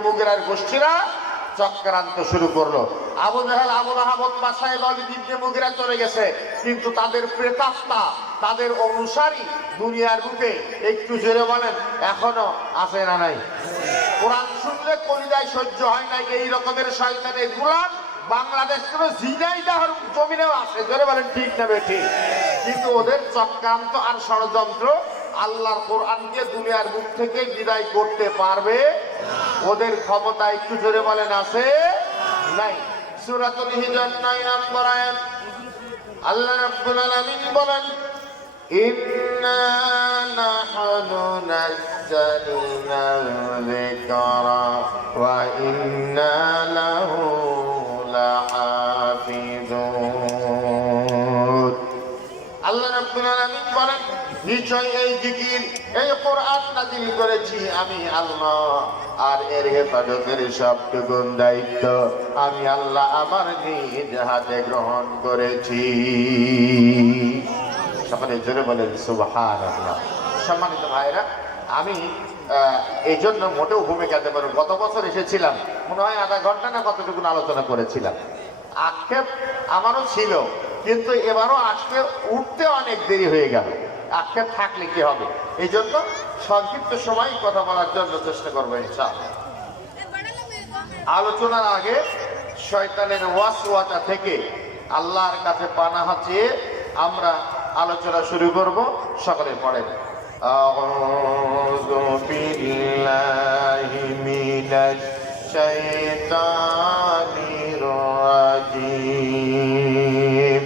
মুগিরার গোষ্ঠীরা চক্রান্ত শুরু করলো। আবু জাহেল, আবু লাহাব, বাসায় ওয়ালিদ ইবনে মুগিরা চলে গেছে, কিন্তু তাদের প্রেতাত্মা, তাদের অনুসারী দুনিয়ার বুকে একটু জোরে বলেন এখনো আছে না নাই? কোরআন শুনলে কলিজায় সহ্য হয় না এই রকমের শয়তানের গোলাম বাংলাদেশ কোনো ঝিনাইদহ জমিনেও আছে। জোরে বলেন ঠিক না বেঠিক? কিন্তু ওদের চক্রান্ত আর ষড়যন্ত্র আল্লাহর কোরআনকে দুনিয়ার বুক থেকে বিদায় করতে পারবে? ওদের ক্ষমতা একটু জোরে বলেন আছে নাই? সূরাতুল হিজর 9 নম্বর আয়াত আল্লাহ রাব্বুল আলামিন বলেন, ইন্না নাহনু নাযালনা যিকরা ওয়া ইন্না লাহু লাহাফিজুন। আল্লাহ রাব্বুল আলামিন বলেন, নিশ্চয় এই জিকির, এই কোরআন নাযিল করেছি আমি আল্লাহ, আর এর হেফাজতের সবটুকু দায়িত্ব আমি আল্লাহ আমার নিজ হাতে গ্রহণ করেছি। সকলে জোরে বলেন সুবহানাল্লাহ। সম্মানিত ভাইরা, আমি এই জন্য মোটেও ভূমিকা দেব না। গত বছর এসেছিলাম, মনে হয় আধা ঘন্টা না কতটুকু আলোচনা করেছিলাম। আক্ষেপ আমারও ছিল, কিন্তু এবারও আসতে উঠতে অনেক দেরি হয়ে গেল। আক্ষেপ থাকলে কি হবে? এই জন্য সংক্ষিপ্ত সময় কথা বলার জন্য চেষ্টা করবো ইনশাআল্লাহ। আলোচনার আগে শয়তানের ওয়াসওয়াসা থেকে আল্লাহর কাছে পানাহ চেয়ে আমরা আলোচনা শুরু করব। সকলে পড়েন, আউযু বিল্লাহি মিনাশ শাইতানির রাজীম।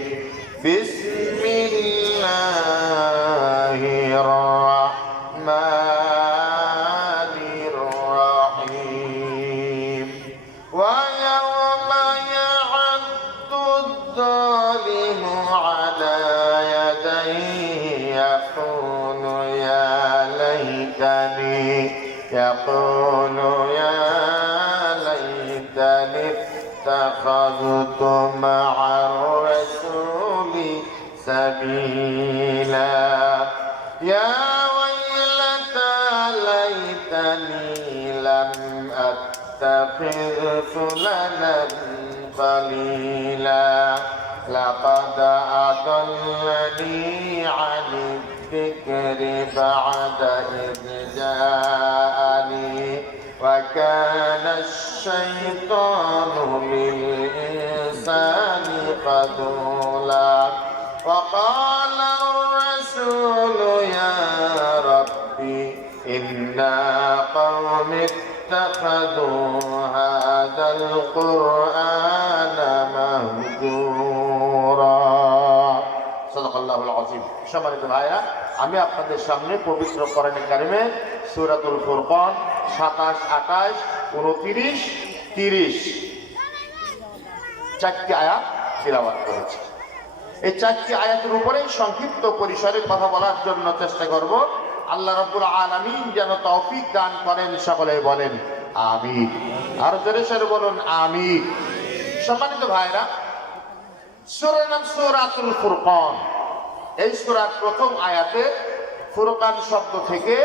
বিসমিল্লাহির রাহমানির রাহিম। ওয়া ইয়াওমা ইয়া'আদ্দুদ যালিমু আলা ইয়াদাইহি ইয়াকুলু ইয়া লাইতানি ইত্তাখাযতু মা'আর রাসূলি সাবিলা ইয়া ওয়াইলাতা লাইতানি লাম আত্তাখিয ফুলানান খালীলা লাকাদ আদাল্লানি আনি যিকরি বা'দা ইয জাআনি ওয়া কানা আশ-শাইতানু লিল-ইনসানি খাযুলা ওয়া ক্বালা আর-রাসূলু ইয়া রাব্বি ইন্না কওমি ইত্তাখাযু হাযাল কুরআনা মাহজুরা। সাদাকাল্লাহুল আযীম। সম্মানিত ভাইরা, আমি আপনাদের সামনে পবিত্র কোরআনে কারিমে সূরাতুল ফুরকান 27, 28, 29, 30 চারটি আয়াত তিলাওয়াত করেছি। এই চারটি আয়াতের উপরেই সংক্ষিপ্ত পরিসরে কথা বলার জন্য চেষ্টা করব। আল্লাহ রাব্বুল আলামিন যেন তৌফিক দান করেন। সকলে বলেন আমিন। আর জোরে সরে বলুন আমিন। সম্মানিত ভাইরা, সূরার নাম সূরাতুল ফুরকান। এই সূরার প্রথম আয়াতে ফুরকান শব্দ থেকে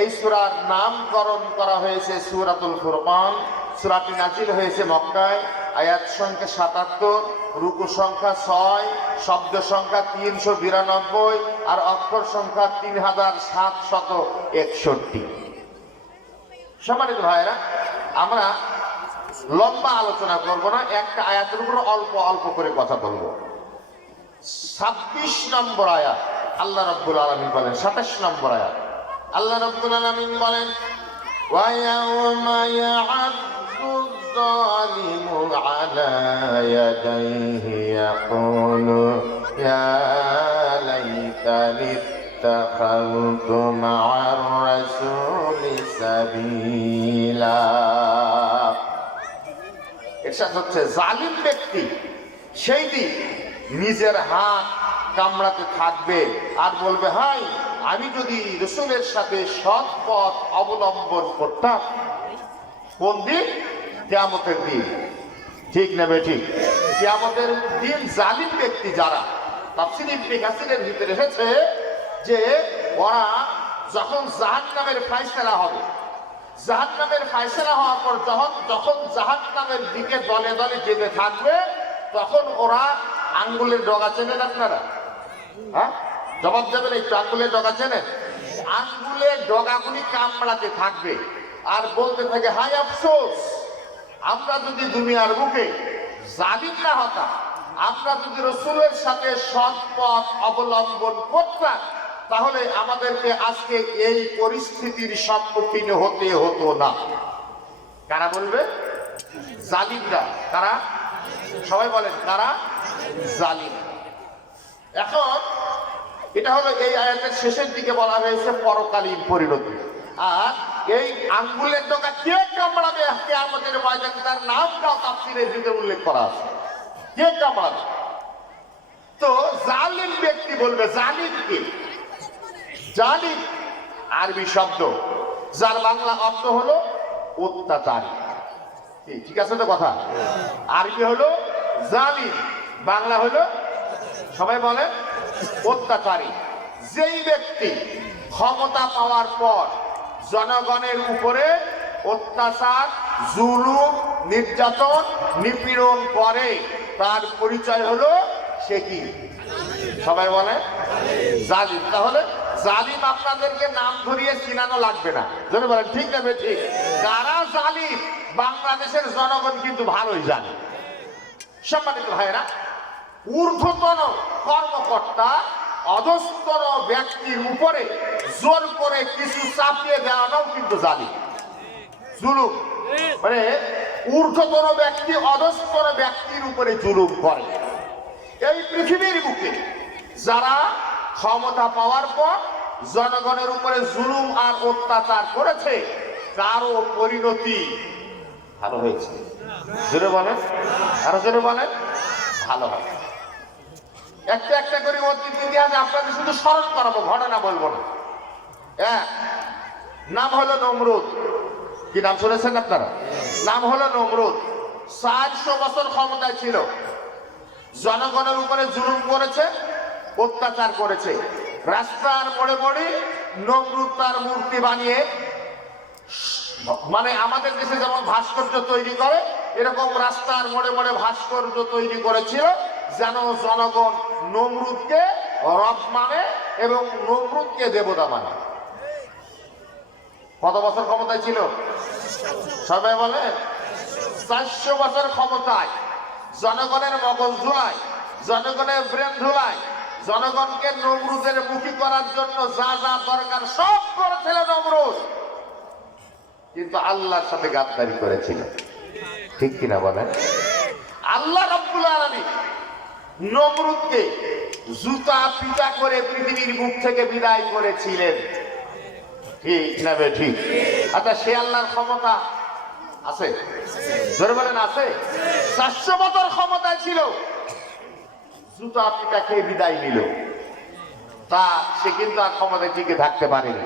এই সূরার নামকরণ করা হয়েছে সূরাতুল ফুরকান। সূরাটি নাযিল হয়েছে মক্কায়। আয়াত সংখ্যা 77, রুকু সংখ্যা 6, শব্দ সংখ্যা 392 আর অক্ষর সংখ্যা 3761। সম্মানিত ভাইরা, আমরা লম্বা আলোচনা করব না, একটা আয়াতের উপর অল্প অল্প করে কথা বলবো। 26 নম্বর আয়াত আল্লাহ রাব্বুল আলামিন বলেন, 27 নম্বর আয়াত আল্লাহ রাব্বুল আলামিন বলেন, ওয়া ইয়াওমা ইয়া'আদ্দুয যালিমু আলা ইয়াদাইহি ইয়াকুলু ইয়া লাইতানি ইত্তাখাযতু মা'আর রাসূলি সাবিলা। এরশাদ হচ্ছে, জালিম ব্যক্তি সেই দিন নিজের হাত কামড়াতে থাকবে আর বলবে, হাই আমি যদি রাসূলের সাথে সৎ পথ অবলম্বন করতাম। কোন দিন? কিয়ামতের দিন। ঠিক না বেঠিক? কিয়ামতের দিন জালিম ব্যক্তি যারা, তাফসীর ইবনে কাসিরের ভিতরে এসেছে যে ওরা যখন জাহান্নামের ফায়সালা হবে, জাহান্নামের ফায়সালা হওয়ার পর যখন জাহান্নামের দিকে দলে দলে যেতে থাকবে, তখন ওরা আঙ্গুলের ডগা চেনেন আপনারা? হ্যাঁ, জবাব দেবেন একটু। আঙ্গুলের ডগা চেনেন? আঙ্গুলের ডগাগুলি কামড়াতে থাকবে আর বলতে থাকে, হায় আফসোস, আমরা যদি দুনিয়ার বুকে জালিম না হতাম, আমরা যদি রাসূলের সাথে সৎ পথ অবলম্বন করতাম, তাহলে আমাদেরকে আজকে এই পরিস্থিতির সম্মুখীন হতে হতো না। কারা বলবে? জালিমরা। কারা? সবাই বলেন, কারা? জালিম। এখন এটা হলো এই আয়াতের শেষের দিকে বলা হয়েছে পরকালীন পরিণতি। আর এই আঙ্গুলের ডগা কে কামড়াবে কিয়ামতের ময়দানে, তার নামটাও তাফসীরের ভিতরে উল্লেখ করা আছে। কে কামড়াবে? তো জালিম ব্যক্তি বলবে। জালিম কি? জালিম আরবি শব্দ, যার বাংলা অর্থ হলো অত্যাচারী। ঠিক আছে তো কথা? আরবি হলো জালিম, বাংলা হলো, সবাই বলে, অত্যাচারী। যেই ব্যক্তি ক্ষমতা পাওয়ার পর জনগণের উপরে অত্যাচার, জুলুম, নির্যাতন, নিপীড়ন করে, তার পরিচয় হলো সে কি? সবাই বলে জালিম। তাহলে জালিম আপনাদেরকে নাম ধরিয়ে চিনানো লাগবে না। যদি বলেন ঠিক না ঠিক? কারা জালিম বাংলাদেশের জনগণ কিন্তু ভালোই জানে। সম্মানিত ভাইরা, ঊর্ধ্বতন কর্মকর্তা অধস্তন ব্যক্তির উপরে জোর করে কিছু চাপিয়ে দেওয়াটাও কিন্তু জালিম, জুলুম। মানে ঊর্ধ্বতন ব্যক্তি অধস্তন ব্যক্তির উপরে জুলুম করে। এই পৃথিবীর বুকে যারা ক্ষমতা পাওয়ার পর জনগণের উপরে জুলুম আর অত্যাচার করেছে, কারো পরিণতি ভালো হয়েছে? জোরে বলেন, আরো জোরে বলেন, ভালো হয়। একটা একটা করে অতীত ইতিহাসে আপনাদের শুধু স্মরণ করাবো, ঘটনা বলবো না। নাম হলো নমরুদ। কি নাম শুনেছেন আপনারা? নাম হলো নমরুদ। 400 বছর ক্ষমতায় ছিল, জনগণের উপরে জুলুম করেছে, অত্যাচার করেছে। রাস্তার মোড়ে মোড়ে নমরুদ তার মূর্তি বানিয়ে, মানে আমাদের দেশে যেমন ভাস্কর্য তৈরি করে, এরকম রাস্তার মোড়ে মোড়ে ভাস্কর্য তৈরি করেছিল, যেন জনগণ নমরুদকে রব মানে এবং নমরুদকে দেবতা মানে। কত বছর ক্ষমতায় ছিল? সবাই বলে 400 বছর ক্ষমতায়। জনগণের মগজ ধুলায়, জনগণের ব্রেন ধুলায়, জনগণকে নমরুদের মুখী করার জন্য যা যা দরকার সব করেছিল নমরুদ, কিন্তু আল্লাহর সাথে গাদ্দারি করেছিল। ঠিক কিনা বলেন? আল্লাহ রাব্বুল আলামিন নমরুদকে জুতা পিটা করে পৃথিবীর মুখ থেকে বিদায় করেছিলেন। ঠিক না ঠিক? আচ্ছা, সে আল্লাহর ক্ষমতা আছে? জোরে বলেন, আছে? 400 বছর ক্ষমতায় ছিল, জুতা পিটা খেয়ে বিদায় নিল। তা সে কিন্তু আর ক্ষমতায় টিকে থাকতে পারেনি।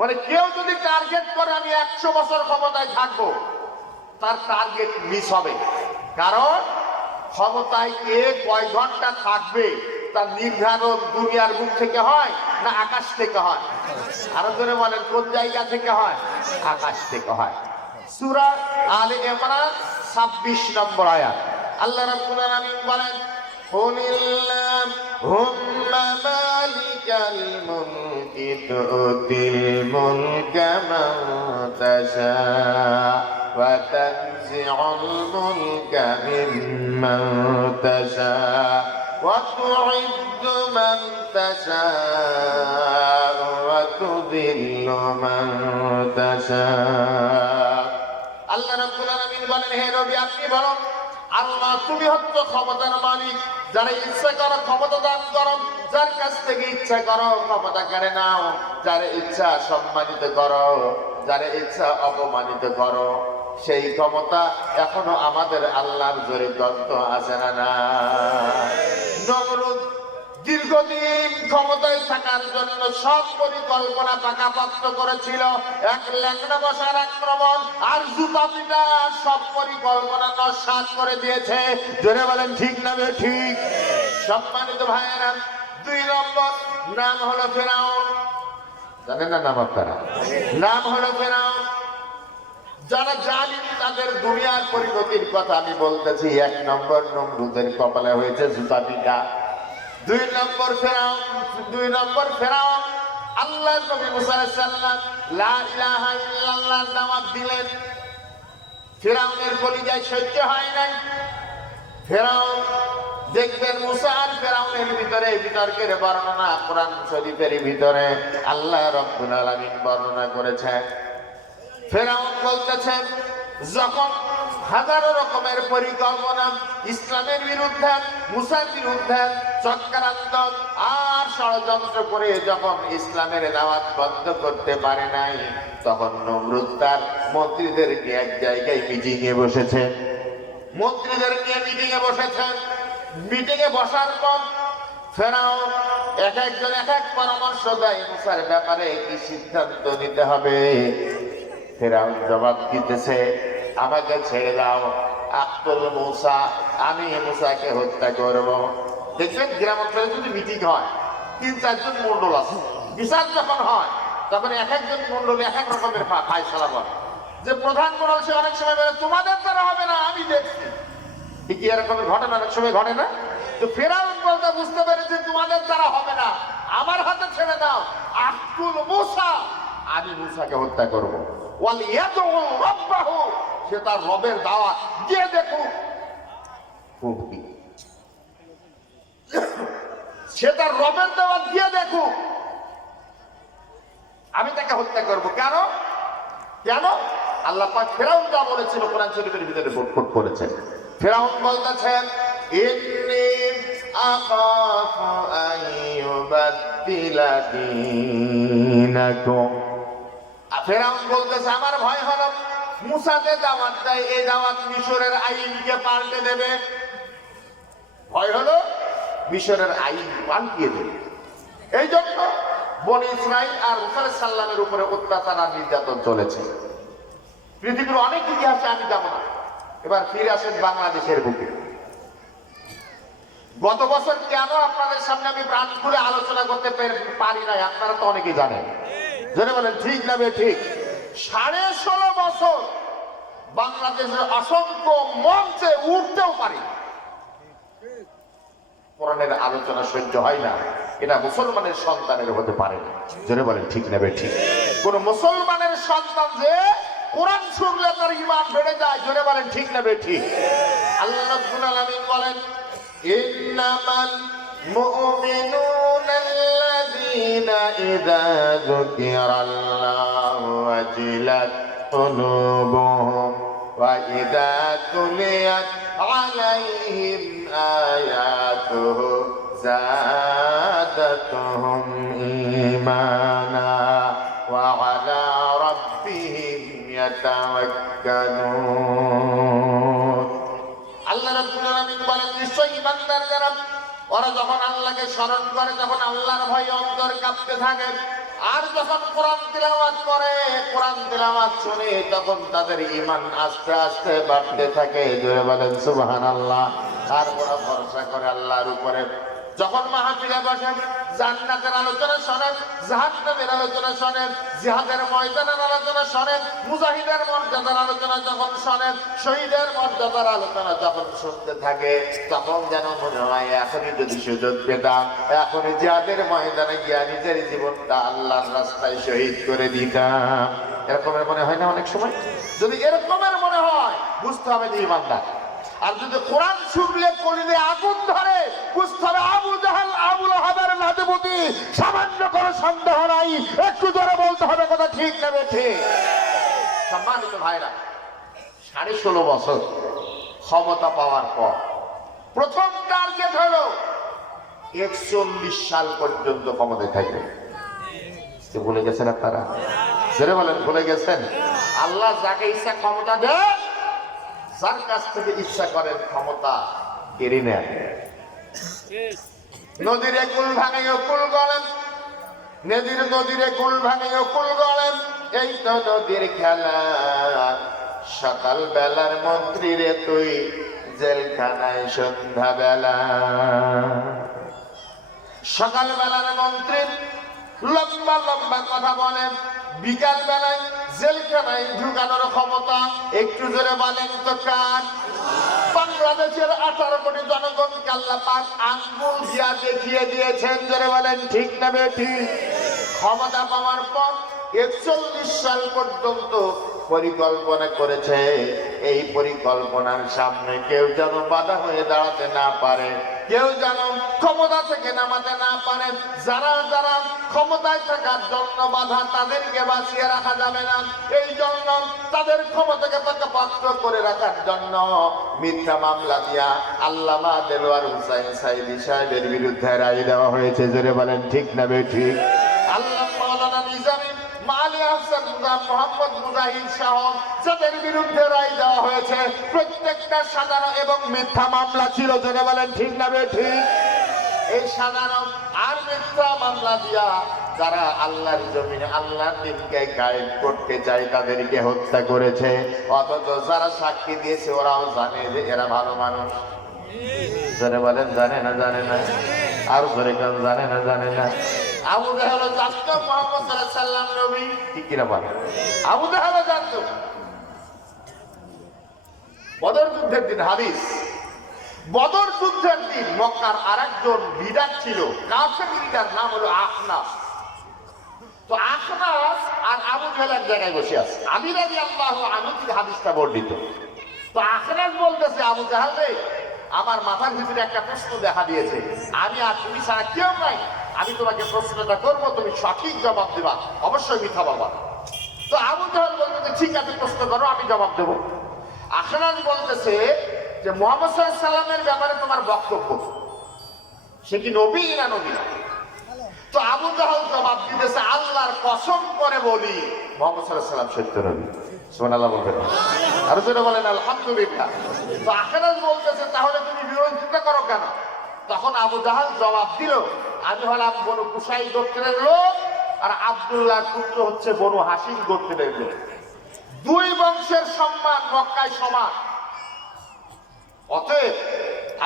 মানে কেউ যদি টার্গেট করে আমি 100 বছর ক্ষমতায় থাকবো, তার টার্গেট মিস হবে। কারণ ক্ষমতায় কে কয় ঘন্টা থাকবে তার নির্ধারণ দুনিয়ার বুক থেকে হয় না আকাশ থেকে হয়? আরো জোরে বলেন, কোন জায়গা থেকে হয়? আকাশ থেকে হয়। সূরা আলে ইমরান 26 নম্বর আয়াত, আল্লাহ রাব্বুল আলামিন বলেন, হুম্মা মালিকাল মুলকি তুতিল মুলকা মান তাশা ওয়া তানজিউল মুলকা মিম্মান তাশা ওয়া তুইজ্জু মান তাশা ওয়া তুযিল্লু মান তাশা। আল্লাহ রাব্বুল আলামিন বলেন, হে নবী আপনি বলুন, আল্লাহ তুমি হচ্ছ ক্ষমতার মালিক, যারা ইচ্ছা করো ক্ষমতা দান করো, যার কাছ থেকে ইচ্ছা করো ক্ষমতা কেড়ে নাও, যারা ইচ্ছা সম্মানিত করো, যারা ইচ্ছা অপমানিত করো। সেই ক্ষমতা এখনো আমাদের আল্লাহর জোরে দত্ত আছে না? না। নমরুদ দীর্ঘদিন ক্ষমতায় থাকার জন্য সব পরিকল্পনা পাকাপোক্ত করেছিল। এক ল্যাংড়া মশার আক্রমণ আর জুতা পিটা সব পরিকল্পনা নস্যাৎ করে দিয়েছে। জোরে বলেন ঠিক না ঠিক? সম্মানিত ভাইয়েরা, 2 নম্বর নাম হলো ফেরাউন। জানেন না নাম আপনারা? নাম হলো ফেরাউন। যারা জালিম তাদের দুনিয়ার পরিণতির কথা আমি বলতেছি। ১ নম্বর নমরুদের কপালে হয়েছে জুতা পিটা। ২ নম্বর ফেরাউন আল্লাহর নবী মুসা আলাইহিস সালাম লা ইলাহা ইল্লাল্লাহর দাওয়াত দিলেন, ফেরাউনের কলিজায় সহ্য হয় নাই। ফেরাউন দেখবেন মুসা আর ফেরাউনের ভিতরে বিতর্কের বর্ণনা কোরআন শরীফের ভিতরে আল্লাহ রাব্বুল আলামিন বর্ণনা করেছেন। ফেরাউন বলতেছেন যখন হাজারো রকমের পরিকল্পনা ইসলামের বিরুদ্ধে, মুসার বিরুদ্ধে চক্রান্ত আর ষড়যন্ত্র করে যখন ইসলামের দাওয়াত বন্ধ করতে পারে নাই, তখন নমরুদ তার মন্ত্রীদের নিয়ে এক জায়গায় মিটিংয়ে বসেছে। মন্ত্রীদের নিয়ে মিটিংয়ে বসেছেন। মিটিংয়ে বসার পর ফেরাউন এক একজন এক এক পরামর্শ দেয় মুসার ব্যাপারে কি সিদ্ধান্ত নিতে হবে। ফেরাউন জবাব দিতেছে, আমাকে ছেড়ে দাও, আক্তুল মুসা, আমি মুসাকে হত্যা করব। দেখবেন গ্রাম অঞ্চলে যদি মিটিং হয় ৩-৪ জন মন্ডল আছে, বিচার যখন হয় তখন এক একজন মন্ডল এক এক রকমের ফায়সালা করে। যে প্রধান মন্ডল সে অনেক সময় বলে তোমাদের দ্বারা হবে না, আমি দেখছি। কি এরকমের ঘটনা অনেক সময় ঘটে না? তো ফেরাউন বলতে বুঝতে পেরেছে তোমাদের দ্বারা হবে না, আমার হাতে ছেড়ে দাও, আক্তুল মুসা, আমি মুসাকে হত্যা করবো। সে তার রবের দাওয়াত দিয়ে দেখুক, সে তার রবের দাওয়াত দিয়ে দেখুক, আমি তাকে হত্যা করবো। কেন? কেন? আল্লাহ পাক ফেরাউন যা বলেছিল কোরআন শরীফের ভিতরে কোট করেছেন। ফেরাউন বলতেছেন ইন্নী আখাফু আন ইউবাদদিলা দীনাকুম। ফেরাউন বলতেছে আমার ভয় হলো মুসা যে দাওয়াত দেয় এই দাওয়াত মিশরের আইনকে পাল্টে দেবে। ভয় হলো মিশরের আইন পাল্টিয়ে দেবে। এই জন্য বনি ইসরাইল আর মুসা আলাইহিস সালামের উপরে অত্যাচার আর নির্যাতন চলেছে। পৃথিবীর অনেক ইতিহাসে আমি যাব না, এবার ফিরে আসেন বাংলাদেশের বুকে। গত বছর কেন আপনাদের সামনে আমি প্রাণ খুলে আলোচনা করতে পারি নাই আপনারা তো অনেকেই জানেন। জেনে বলেন ঠিক না ঠিক? 16.5 বছর বাংলাদেশের অসংখ্য মঞ্চে উঠতেও পারি, কোরআনের আলোচনা সহ্য হয় না, এটা মুসলমানের সন্তানের হতে পারে না। জেনে বলেন ঠিক না ঠিক? কোন মুসলমানের সন্তান যে কোরআন শুনলে তার ঈমান বেড়ে যায়, জোরে বলেন ঠিক না ঠিক? আল্লাহ রাব্বুল আলামিন বলেন ইন্নামাল মুমিনুনা আল্লাযীনা ইযা যুকিরাল্লাহু ওয়াজিলাত কুলুবুহুম ওয়া ইযা তুলিয়াত আলাইহিম আয়াতুহু যাদাতুহুম ঈমানা ওয়া আলা রাব্বিহিম ইয়াতাওয়াক্কালুন। আল্লাহ রাব্বুল আলামিন বলেন নিশ্চয়ই ইমানদার যারা ওরা যখন আল্লাহকে স্মরণ করে, যখন আল্লাহর ভয়ে অন্তর কাঁপতে থাকে, আর যখন কোরআন তিলাওয়াত করে, কোরআন তিলাওয়াত শুনে, তখন তাদের ঈমান আস্তে আস্তে বাড়তে থাকে। জোরে বলেন সুবহানাল্লাহ। আর ওরা ভরসা করে আল্লাহর উপরে। যখন মাহফিলে বসেন জান্নাতের আলোচনা শোনেন, জাহান্নামের আলোচনা শোনেন, জিহাদের ময়দানের আলোচনা শোনেন, মুজাহিদের মর্যাদার আলোচনা যখন শোনেন, শহীদের মর্যাদার আলোচনা যখন শুনতে থাকে, তখন যেন মনে হয় এখনই যদি সুযোগ পেতাম, এখনই জিহাদের ময়দানে গিয়া নিজের জীবনটা আল্লাহর রাস্তায় শহীদ করে দিতাম। এরকমের মনে হয় না অনেক সময়? যদি এরকমের মনে হয় বুঝতে হবে যে ইমানদার। আর যদি কোরআন শুনলে কলিজে আগুন ধরে, বুঝতে হবে আবু জাহাল আবু লাহাবের নাতিপুতি, সামান্য কোনো সন্দেহ নাই। একটু জোরে বলতে হবে কথা ঠিক না ঠিক? সম্মানিত ভাইরা, 16.5 বছর ক্ষমতা পাওয়ার পর প্রথম টার্গেট হলো 41 সাল পর্যন্ত ক্ষমতায় থাকবে। ভুলে গেছেন আপনারা? জোরে বলেন ভুলে গেছেন? আল্লাহ যাকে ইচ্ছা ক্ষমতা দেয়, যার কাছ থেকে ইচ্ছা করেন ক্ষমতা কেড়ে নেন। নদীরে কুল ভাঙে কুল গলেন, নদীরে কুল ভাঙে কুল গলেন, এই তো নদীর খেলা। সকাল বেলার মন্ত্রী রে তুই জেলখানায় সন্ধ্যা বেলা। সকাল বেলার মন্ত্রী লম্বা লম্বা কথা বলেন, বিকাল বেলায় জেলখানায় ঢুকানোর ক্ষমতা একটু জোরে বলেন তো কার? বাংলাদেশের 18 কোটি জনগণকে আল্লাহ পাক আঙ্গুল দিয়া দেখিয়ে দিয়েছেন, জোরে বলেন ঠিক না বেঠিক? ক্ষমতা পাওয়ার পর 41 সাল পর্যন্ত পরিকল্পনা করেছে, এই পরিকল্পনার সামনে কেউ যেন বাধা হয়ে দাঁড়াতে না পারে, কেউ যেন ক্ষমতা থেকে নামাতে না পারে। যারা যারা ক্ষমতায় থাকার জন্য বাধা, তাদেরকে বাঁচিয়ে রাখা যাবে না। এই জন্য তাদের ক্ষমতাকে পাকাপোক্ত করে রাখার জন্য মিথ্যা মামলা দিয়া আল্লামা দেলোয়ার হোসেন সাঈদী সাহেবের বিরুদ্ধে রায় দেওয়া হয়েছে, জোরে বলেন ঠিক না বেঠিক? আল্লাহ মাওলানা নিজামী, মালি আহসান মোহাম্মদ মুজাহিদ সহ যাদের বিরুদ্ধে রায় দেওয়া হয়েছে, প্রত্যেকটা সাধারণ এবং মিথ্যা মামলা ছিল, জোরে বলেন ঠিক না বেঠিক? এই সাধারণ আর মিথ্যা মামলা দিয়া যারা আল্লাহর জমিনে আল্লাহর দিনকে গায়েব করতে চায় তাদেরকে হত্যা করেছে। অথচ যারা সাক্ষী দিয়েছে ওরাও জানে যে এরা ভালো মানুষ, জোরে বলেন জানে না? জানে না? আর জোরে কেন জানে না? জানে না? আবু জাহেল জানতো মুহাম্মদ সাল্লাল্লাহু আলাইহি ওয়াসাল্লাম নবী, ঠিক কিনা বলে? আবু জাহেল জানতো। বদর যুদ্ধের দিন হাদিস, বদর যুদ্ধের দিন মক্কার আরেকজন লিডার ছিল, কাফের লিডার, নাম হলো আখনাস। তো আখনাস আর আবু জাহেল এক জায়গায় বসে আছে। আলী রাদিয়াল্লাহু আনহু থেকে হাদিসটা বর্ণিত। তো আখনাস বলতেছে, আবু জাহেল রে, আমার মাথার ভিতরে একটা প্রশ্ন দেখা দিয়েছে, আমি আর তুমি ছাড়া কেউ নাই, আমি তোমাকে প্রশ্নটা করবো, তুমি সঠিক জবাব দেবা, অবশ্যই মিথ্যা বলবা। তো আবু জাহেল বলতেছে, ঠিক আছে প্রশ্ন করো, আমি জবাব দেবো। আখনাস বলতেছে যে মুহাম্মদ সাল্লাল্লাহু আলাইহি ওয়াসাল্লামের ব্যাপারে তোমার বক্তব্য, সে কি নবী না নবী না? তো আবু জাহেল জবাব দিতেছে, আল্লাহর কসম করে বলি মুহাম্মদ সাল্লাল্লাহু আলাইহি ওয়াসাল্লাম সত্য নবী। সুবহানাল্লাহ বলবেন, আর জোরে বলেন আলহামদুলিল্লাহ। তো আখনাস বলতেছে, তাহলে তুমি বিরোধিতা করো কেন? তখন আবু জাহেল জবাব দিল, আমি হলাম বনু কুসাই গোত্রের লোক, আর আব্দুল্লাহর পুত্র হচ্ছে বনু হাশিম গোত্রের লোক। দুই বংশের সম্মান মক্কায় সমান। অতএব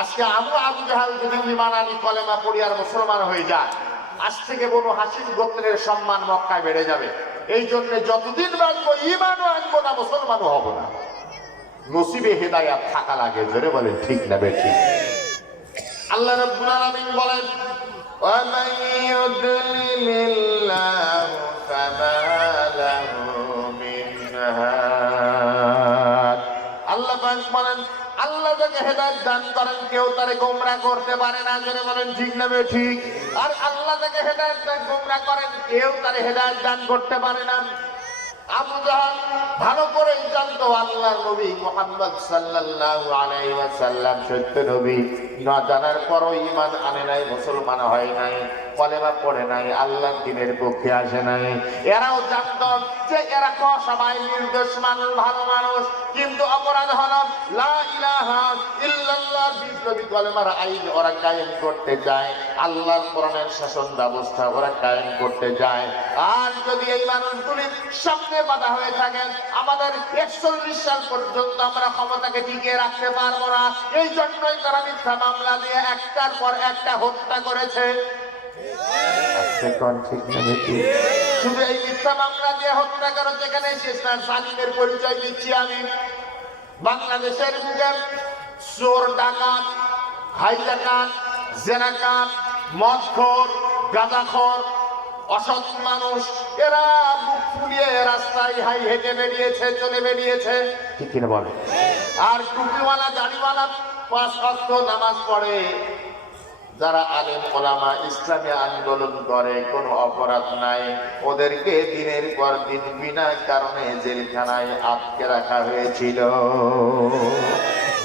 আজকে আবু জাহেল যদি ঈমান আনি কলেমা পড়ি আর মুসলমান হয়ে যায়, আজ থেকে বনু হাশিম গোত্রের সম্মান মক্কায় বেড়ে যাবে। এই জন্য যতদিন বাঁচবো ঈমানও আনবো না, মুসলমানও হব না। নসিবে হেদায়াত থাকা লাগে, জোরে বলে ঠিক না বেঠিক? আল্লাহ রাব্বুল আলামিন বলেন, ওয়া মান ইউদ্লিলিল্লাহু ফামা লাহু মিন হাদ। আল্লাহ পাক বলেন, আল্লাহ যাকে হেদায়েত দান করেন কেউ তারে গোমরাহ করতে পারে না, জোরে বলেন ঠিক না বেঠিক? আর আল্লাহ যাকে হেদায়েত দান গোমরাহ করেন কেউ তারে হেদায়েত দান করতে পারে না। আবু জাহেল ভালো করে জানতো আল্লাহর নবী মুহাম্মদ সাল্লাল্লাহু আলাইহি ওয়াসাল্লাম সত্য নবী, না জানার পরও ঈমান আনে নাই, মুসলমান হয় নাই, কলেমা পড়ে নাই, আল্লাহর দ্বীনের পক্ষে আসে নাই। এরাও জানতো যে এরা সবাই নির্দোষ মানুষ, ভালো মানুষ, কিন্তু অপরাধ হলো লা ইলাহা ইল্লাল্লাহ বিপ্লবী কলেমার আইন ওরা কায়েম করতে চায়, আল্লাহর কোরআনের শাসন ব্যবস্থা ওরা কায়েম করতে চায়। আর যদি এই মানুষগুলির সামনে বাধা হয়ে থাকে, আমাদের 41 সাল পর্যন্ত আমরা ক্ষমতাকে টিকিয়ে রাখতে পারবো না। এই জন্যই তারা মিথ্যা মামলা দিয়ে একটার পর একটা হত্যা করেছে। শুধু এই মিথ্যা মামলা দিয়ে হত্যা করো যেখানে শেষ না, জালিমের পরিচয় দিচ্ছি আমি। বাংলাদেশের বুকে চোর, ডাকাত, হাইজাকাত, জেনাকাত, মদখোর, গাঁজাখোর, অসৎ মানুষ, এরা বুক ফুলিয়ে রাস্তায় হাই হেঁটে বেরিয়েছে, চলে বেরিয়েছে, ঠিক কিনা বলে? আর টুপিওয়ালা, দাড়িওয়ালা 5 ওয়াক্ত নামাজ পড়ে, যারা আলেম ওলামা ইসলামী আন্দোলন করে, কোনো অপরাধ নাই, ওদেরকে দিনের পর দিন বিনা কারণে জেলখানায় আটকে রাখা হয়েছিল।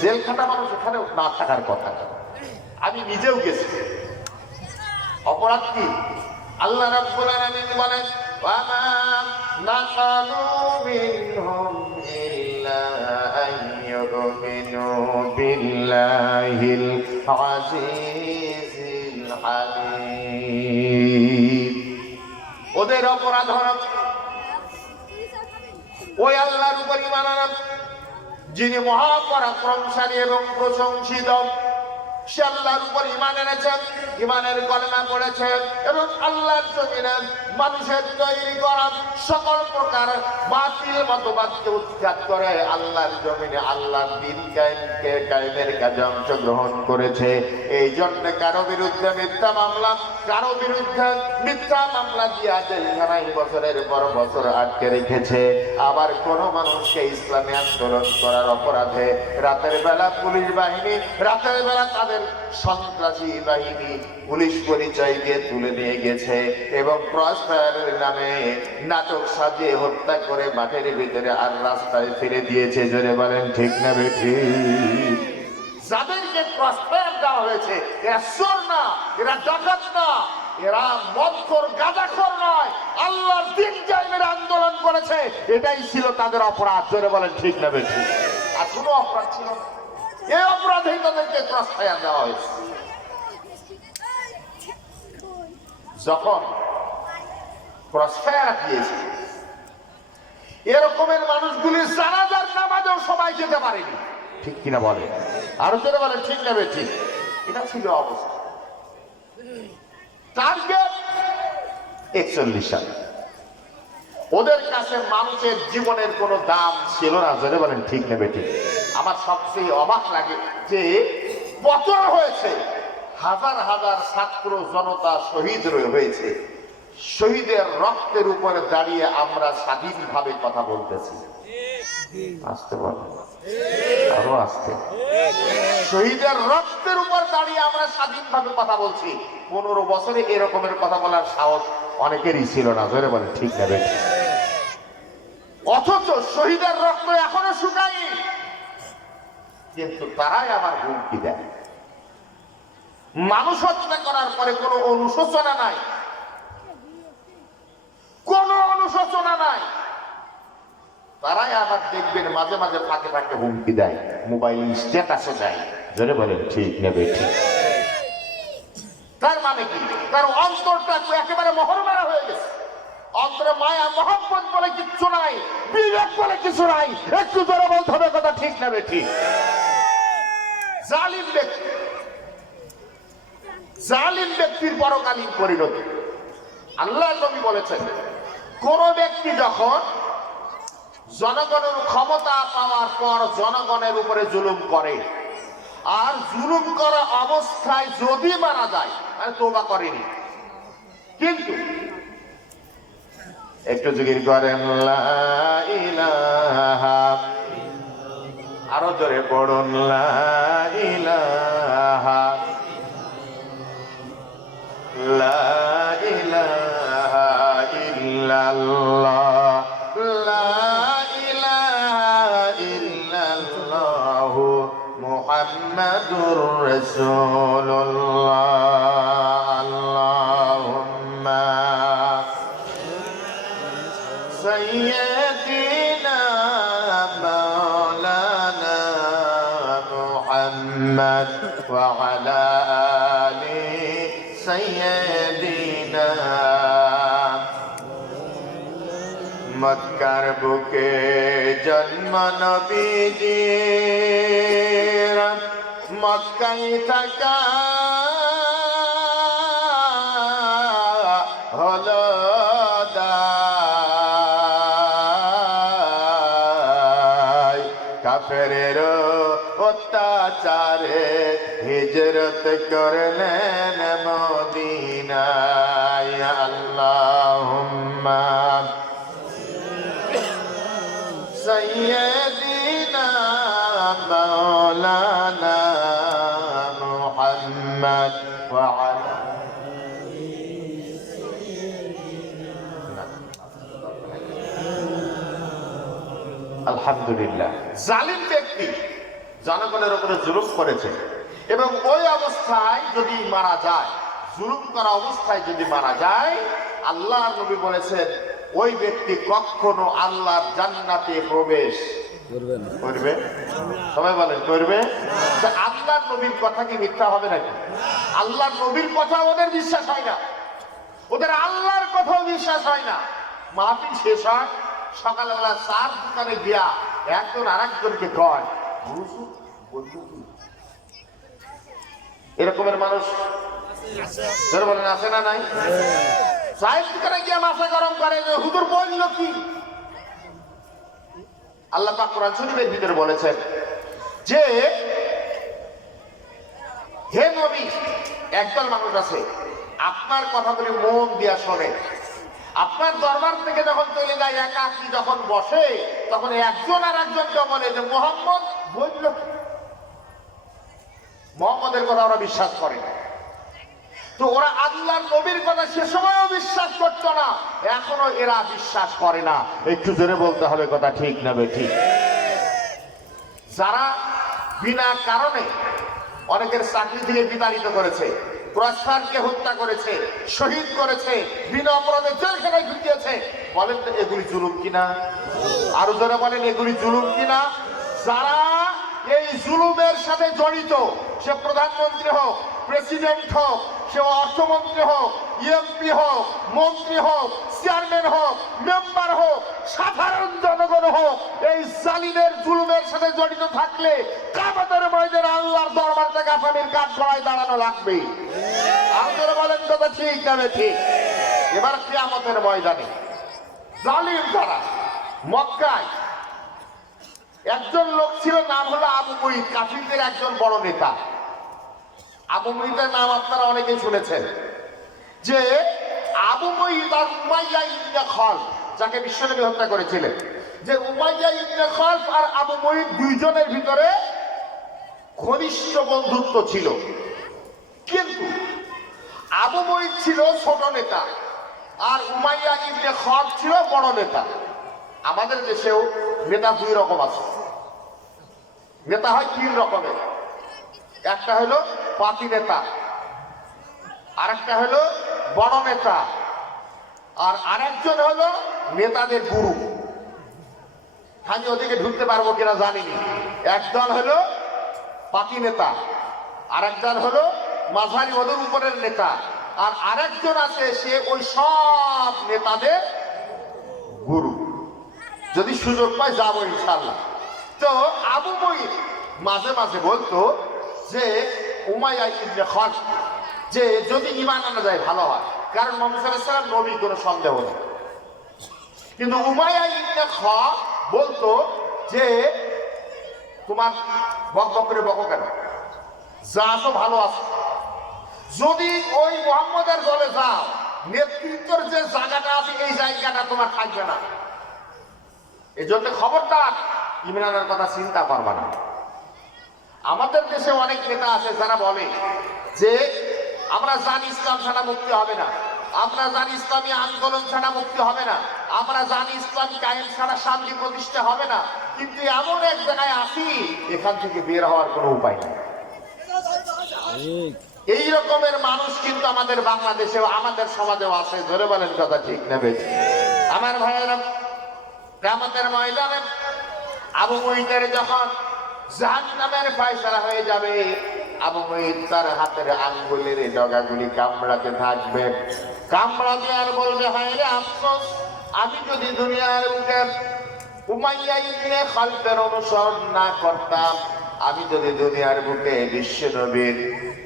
জেলখানা মানুষ এখানেও না থাকার কথা, আমি নিজেও গেছি। অপরাধ কি? আল্লাহ রাব্বুল আলামিন বলেন, ওয়া মা নাকালু মিনহুম ইল্লা আন ইউমিনু বিল্লাহিল আজিজিল হালিম। ওদের অপরাধ হলো ওই আল্লাহর উপর ঈমান আনা যিনি মহাপরাক্রমশালী এবং প্রশংসিত। সে আল্লাহর উপর ঈমান এনেছেন, ঈমানের কলেমা পড়েছেন এবং আল্লাহর জমিনে মানুষের তৈরি করা সকল প্রকার বাতিল মতবাদকে উৎখাত করে আল্লাহর জমিনে আল্লাহর দ্বীন কায়েমের কাজে অংশগ্রহণ করেছে। এই জন্য কারো বিরুদ্ধে মিথ্যা মামলা, কারো বিরুদ্ধে মিথ্যা মামলা দিয়া জেলখানায় বছরের পর বছর আটকে রেখেছে। আবার কোন মানুষকে ইসলামী আন্দোলন করার অপরাধে রাতের বেলা পুলিশ বাহিনী, রাতের বেলা তাদের সন্ত্রাসী বাহিনী পুলিশ পরিচয় দিয়ে তুলে নিয়ে গেছে এবং ক্রস ফায়ারের নামে নাটক সাজিয়ে হত্যা করে মাঠের ভিতরে আর রাস্তায় ফিরে দিয়েছে। জোরে বলেন ঠিক না বেঠিক? যাদেরকে ক্রস ফায়ার দেওয়া হয়েছে এরা চোর না, এরা ডাকাত না, এরা মদখোর গাঁজাখোর নয়, আল্লাহর দ্বীন কায়েমের আন্দোলন করেছে। এটাই ছিল তাদের অপরাধ। জোরে বলেন ঠিক না বেঠিক? আর কোনো অপরাধ ছিল না, এই অপরাধেই তাদেরকে ক্রস ফায়ার দেওয়া হয়েছে। যখন ক্রস ফায়ার দিয়েছে এরকমের মানুষগুলি জানাজার নামাজেও সবাই যেতে পারেনি। ঠিক কিনা বলে? আরো জোরে বলেন ঠিক না বেঠিক? এটা ছিল অবস্থা। টার্গেট 41 সাল। ওদের কাছে মানুষের জীবনের কোনো দাম ছিল না। জোরে বলেন ঠিক না বেঠিক? আমার সবচেয়ে অবাক লাগে যে বছর হয়েছে হাজার হাজার ছাত্র জনতা শহীদ হয়েছে, শহীদের রক্তের উপরে দাঁড়িয়ে আমরা স্বাধীনভাবে কথা বলতেছি। আসতে বলেন, আরো আসতে। শহীদের রক্তের উপর দাঁড়িয়ে আমরা স্বাধীনভাবে কথা বলছি। 15 বছরে এরকমের কথা বলার সাহস অনেকেরই ছিল না। জোরে বলেন ঠিক না বেঠিক? অথচ শহীদের রক্ত এখনো শুকায়নি, কিন্তু তারাই আবার হুমকি দেয়। মানুষ হত্যা করার পরে কোনো অনুশোচনা নাই, কোনো অনুশোচনা নাই। তারাই আবার দেখবেন মাঝে মাঝে ফাঁকে ফাঁকে হুমকি দেয়, মোবাইল স্ট্যাটাসে দেয়। জোরে বলেন ঠিক না বেঠিক? তার মানে কি? তার অন্তরটা একেবারে মোহরমারা হয়ে গেছে। অন্তরে মায়া মহব্বত বলে কিচ্ছু নাই, বিবেক বলে কিছু নাই। একটু জোরে বলতে হবে কথা, ঠিক না বেঠিক? জালিম ব্যক্তি, জালিম ব্যক্তির পরকালীন পরিণতি। আল্লাহ নবী বলেছেন, কোন ব্যক্তি যখন জনগণের ক্ষমতা পাওয়ার পর জনগণের উপরে জুলুম করে আর জুলুম করা অবস্থায় যদি মারা যায়, মানে তওবা করেনি, কিন্তু একটু জিকির করেন লা ইলাহা, আরো জোরে পড়ুন লা ইলাহা, লা ইলাহা ইল্লাল্লাহ, লা ইলাহা ইল্লাল্লাহ মুহাম্মাদুর রাসূলুল্লাহ। আল্লাহুম্মা সাইয়্যিদিনা মাওলানা মুহাম্মদ ওয়া আলা আলি সাইয়্যিদিনা। মক্কার বুকে জন্ম নবীজির, মক্কায় থাকা হলো দায়। কাফেরের অত্যাচারে হিজরত করলেন মদিনায়। আল্লাহুম্মা সাইয়্যিদিনা মাওলানা মুহাম্মদ ওয়া আলা আলহামদুলিল্লাহ। জালিম ব্যক্তি জনগণের উপরে জুলুম করেছে এবং ওই অবস্থায় যদি মারা যায়, জুলুম করা অবস্থায় যদি মারা যায়, আল্লাহর নবী বলেছেন ওই ব্যক্তি কখনো আল্লাহর জান্নাতে প্রবেশ করবে। সবাই বলেন করবে। আল্লাহর নবীর কথা কি মিথ্যা হবে নাকি? আল্লাহর নবীর কথা ওদের বিশ্বাস হয় না, ওদের আল্লাহর কথাও বিশ্বাস হয় না। মাহফিল শেষ হয়, সকালবেলা চার দোকানে গিয়া একজন আরেকজনকে কয়, এরকমের মানুষ বলেন আছে না নাই? সাহেব দোকানে গিয়ে মাথা গরম করে যে হুজুর বলল কি? আল্লাহ পাক কোরআন শরীফের ভিতরে বলেছেন যে হে নবী, একদল মানুষ আছে আপনার কথাগুলি মন দিয়া শোনে, আপনার দরবার থেকে যখন চলে যায় একাকী যখন বসে তখন একজন আর একজনকে বলে যে মুহাম্মদ বলল কি? মুহাম্মদের কথা ওরা বিশ্বাস করে না। তো ওরা আল্লাহর নবীর কথা সে সময়ও বিশ্বাস করতো না, এখনো এরা বিশ্বাস করে না। একটু জোরে বলতে হবে কথা, ঠিক না বেঠিক? যারা বিনা কারণে অনেকের চাকরি থেকে বিতাড়িত করেছে, প্রস্তারকে হত্যা করেছে, শহীদ করেছে, বিনা অপরাধে জেলখানায় ঢুকিয়েছে, বলেন তো এগুলি জুলুম কিনা? আরো যারা বলেন এগুলি জুলুম কিনা? যারা এই জুলুমের সাথে জড়িত, সে প্রধানমন্ত্রী হোক, প্রেসিডেন্ট হোক, সে অর্থমন্ত্রী হোক, এমপি হোক, মন্ত্রী হোক, চেয়ারম্যান হোক, মেম্বার হোক, সাধারণ জনগণ হোক, এই জালিমের জুলুমের সাথে জড়িত থাকলে কিয়ামতের ময়দানে আল্লাহর দরবার থেকে আসামির কাঠ গড়ায় দাঁড়ানো লাগবে। আপনারা বলেন কথা ঠিক না ঠিক? এবার কিয়ামতের ময়দানে জালিম যারা, মক্কায় একজন লোক ছিল, নাম হলো আবু মুঈদ, কাফিরদের একজন বড় নেতা। আবু মুঈদের নাম আপনারা অনেকেই শুনেছেন। যে আবু মুঈদ আর উমাইয়া ইবনে খালফ, যাকে বিশ্বনবী হত্যা করেছিলেন, যে উমাইয়া ইবনে খালফ আর আবু মুঈদ দুইজনের ভিতরে ঘনিষ্ঠ বন্ধুত্ব ছিল। কিন্তু আবু মুঈদ ছিল ছোট নেতা আর উমাইয়া ইবনে খালফ ছিল বড় নেতা। আমাদের দেশেও নেতা দুই রকম আছে। নেতা হয় তিন রকমের। একটা হলো পাতি নেতা, আরেকটা হলো বড় নেতা, আর আরেকজন হলো নেতাদের গুরু। আমি ওদিকে ঢুকতে পারবো কিনা জানিনি। একদল হলো পাতি নেতা, আরেকজন হলো মাঝারি ওদের উপরের নেতা, আর আরেকজন আছে সে ওই সব নেতাদের গুরু। যদি সুযোগ পায় যাবো ইনশাল্লাহ। তো আবু মুঈদ মাঝে মাঝে বলতো যে উমাইয়া ইবনে খালফ, যে যদি ঈমান আনা যায় ভালো হয়, কারণ মুহাম্মদ সাল্লাল্লাহু আলাইহি ওয়াসাল্লাম নবী, কোনো সন্দেহ নেই। কিন্তু উমাইয়া ইবনে খালফ বলতো যে তোমার বক বক করে বকো কেন, যা আছো ভালো আছো, যদি ওই মুহাম্মদের দলে যাও নেতৃত্বের যে জায়গাটা আছে এই জায়গাটা তোমার থাকবে না। এই জন্য খবরদার ঈমান আনার কথা চিন্তা করবা না। আমাদের দেশে অনেক নেতা আছে যারা বলে যে আমরা জানি ইসলাম ছাড়া মুক্তি হবে না, আমরা জানি ইসলামী আন্দোলন ছাড়া মুক্তি হবে না, আমরা জানি ইসলামী কায়েম ছাড়া শান্তি প্রতিষ্ঠা হবে না, কিন্তু এমন এক জায়গায় আসি এখান থেকে বের হওয়ার কোনো উপায় নেই। এই রকমের মানুষ কিন্তু আমাদের বাংলাদেশেও, আমাদের সমাজেও আছে। ধরে বলেন কথা ঠিক নেবে? আমার ভাইয়েরা, কিয়ামতের ময়দানে আবু মুঈদের যখন জাহান্নামের ফয়সালা হয়ে যাবে, আবু মুঈদ তার হাতের আঙ্গুলের ডগাগুলি কামড়াতে থাকবে, কামড়াতে আর বলবে হায় রে আফসোস, আমি যদি দুনিয়ার বুকে উমাইয়া ইবনে খালফের অনুসরণ না করতাম, আমি যদি দুনিয়ার বুকে বিশ্ব নবীর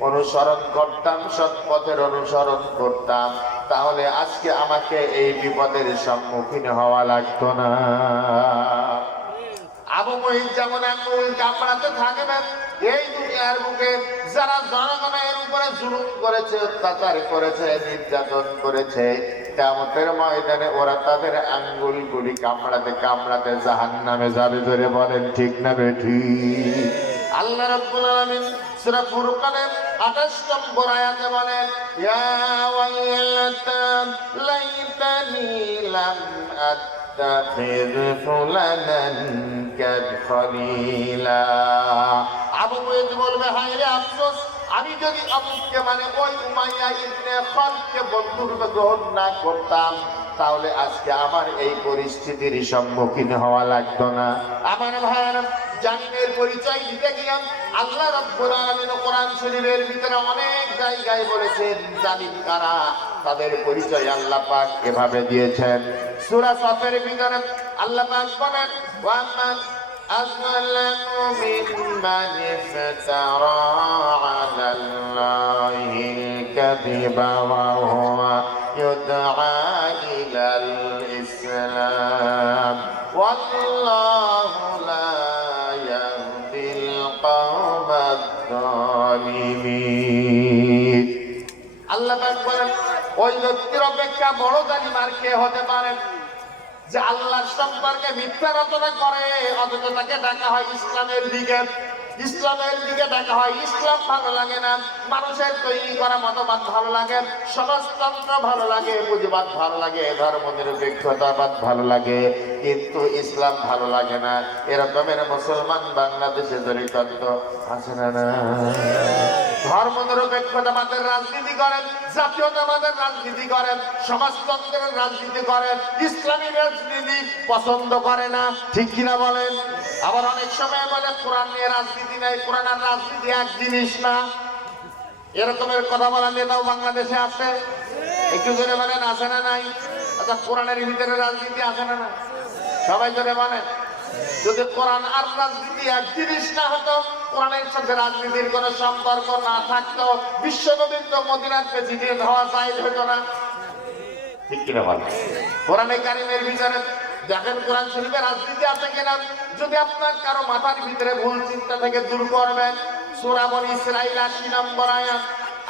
অনুসরণ করতাম, সৎপথের অনুসরণ করতাম, তাহলে আজকে আমাকে এই বিপদের সম্মুখীন হওয়া লাগতো না। আবু মুঈদ যেমন আঙ্গুল কামড়াতে থাকবেন, এই দুনিয়ার বুকে যারা জনগণের উপরে জুলুম করেছে, অত্যাচার করেছে, নির্যাতন করেছে, কিয়ামতের ময়দানে ওরা তাদের আঙ্গুলগুলি কামড়াতে কামড়াতে জাহান্নামে যাবে। ধরে বলেন ঠিক না বেঠিক? আল্লাহ রাব্বুল আলামিন সূরা ফুরকানের 28 নম্বর আয়াতে বলেন, ইয়া ওয়াইলাতা লাইতানি লাম আত্তাখিয ফুলানান কাখলিলা। আবু মুঈদ বলবে হায় রে আফসোস, আমি যদি আবুকে মানে ওই উমাইয়া ইবনে খালফকে বন্ধুরূপে গ্রহণ না করতাম, তাহলে আজকে আমার এই পরিস্থিতির সম্মুখীন হওয়া লাগতো না। আমার ভাইয়েরা, জালিমের পরিচয় দিতে গিয়ে আল্লাহ রাব্বুল আলামিন কোরআন শরীফের ভিতরে অনেক জায়গায় বলেছেন জালিম কারা, তাদের পরিচয় আল্লাহ পাক এভাবে দিয়েছেন। সূরা সাফের ভিতরে আল্লাহ পাক বলেন, ওয়ামান أظلم ممن افترى على الله الكذب وهو يدعى إلى الإسلام والله لا يهدي القوم الظالمين আল্লাহ পাক বলেন ওই ব্যক্তির অপেক্ষা বড় জালিম আর কে হতে পারে যে আল্লাহর সম্পর্কে মিথ্যা রচনা করে অথচ তাকে ডাকা হয় ইসলামের দিকে ডাকা হয়। ইসলাম ভালো লাগে না, মানুষের তৈরি করা মতবাদ ভালো লাগে, সমাজতন্ত্র ভালো লাগে, পুঁজিবাদ ভালো লাগে, ধর্মনিরপেক্ষতাবাদ ভালো লাগে, কিন্তু ইসলাম ভালো লাগে না। এরকমের মুসলমান বাংলাদেশে জড়িত আছে না? ধর্মনিরপেক্ষতাবাদের রাজনীতি করেন, জাতীয়তাবাদের রাজনীতি করেন, সমাজতন্ত্রের রাজনীতি করেন, ইসলামী রাজনীতি পছন্দ করে না, ঠিক কিনা বলেন? আবার অনেক সময় বলে কোরআন নিয়ে রাজনীতি নাই, কোরআন আর রাজনীতি এক জিনিস না। এরকমের কথা বলার নেতাও বাংলাদেশে আছে, একটু জোরে বলেন আছে না নাই? আচ্ছা, কোরআনের ভিতরে রাজনীতি আছে না না? সবাই জোরে বলেন। যদি কোরআন আর রাজনীতি এক জিনিস না হতো, কোরআনের সাথে রাজনীতির কোনো সম্পর্ক না থাকতো, বিশ্বনবীর তো মদিনার প্রেসিডেন্ট হওয়া জায়েজ হতো না, ঠিক কিনা বলেন? কোরআনে কারিমের ভিতরে দেখেন কোরআন শরীফে রাজনীতি আছে কিনা। যদি আপনার কারো মাথার ভিতরে ভুল চিন্তা থেকে দূর করবেন, সূরা বনী ইসরাঈল ৮০ নম্বর আয়াত,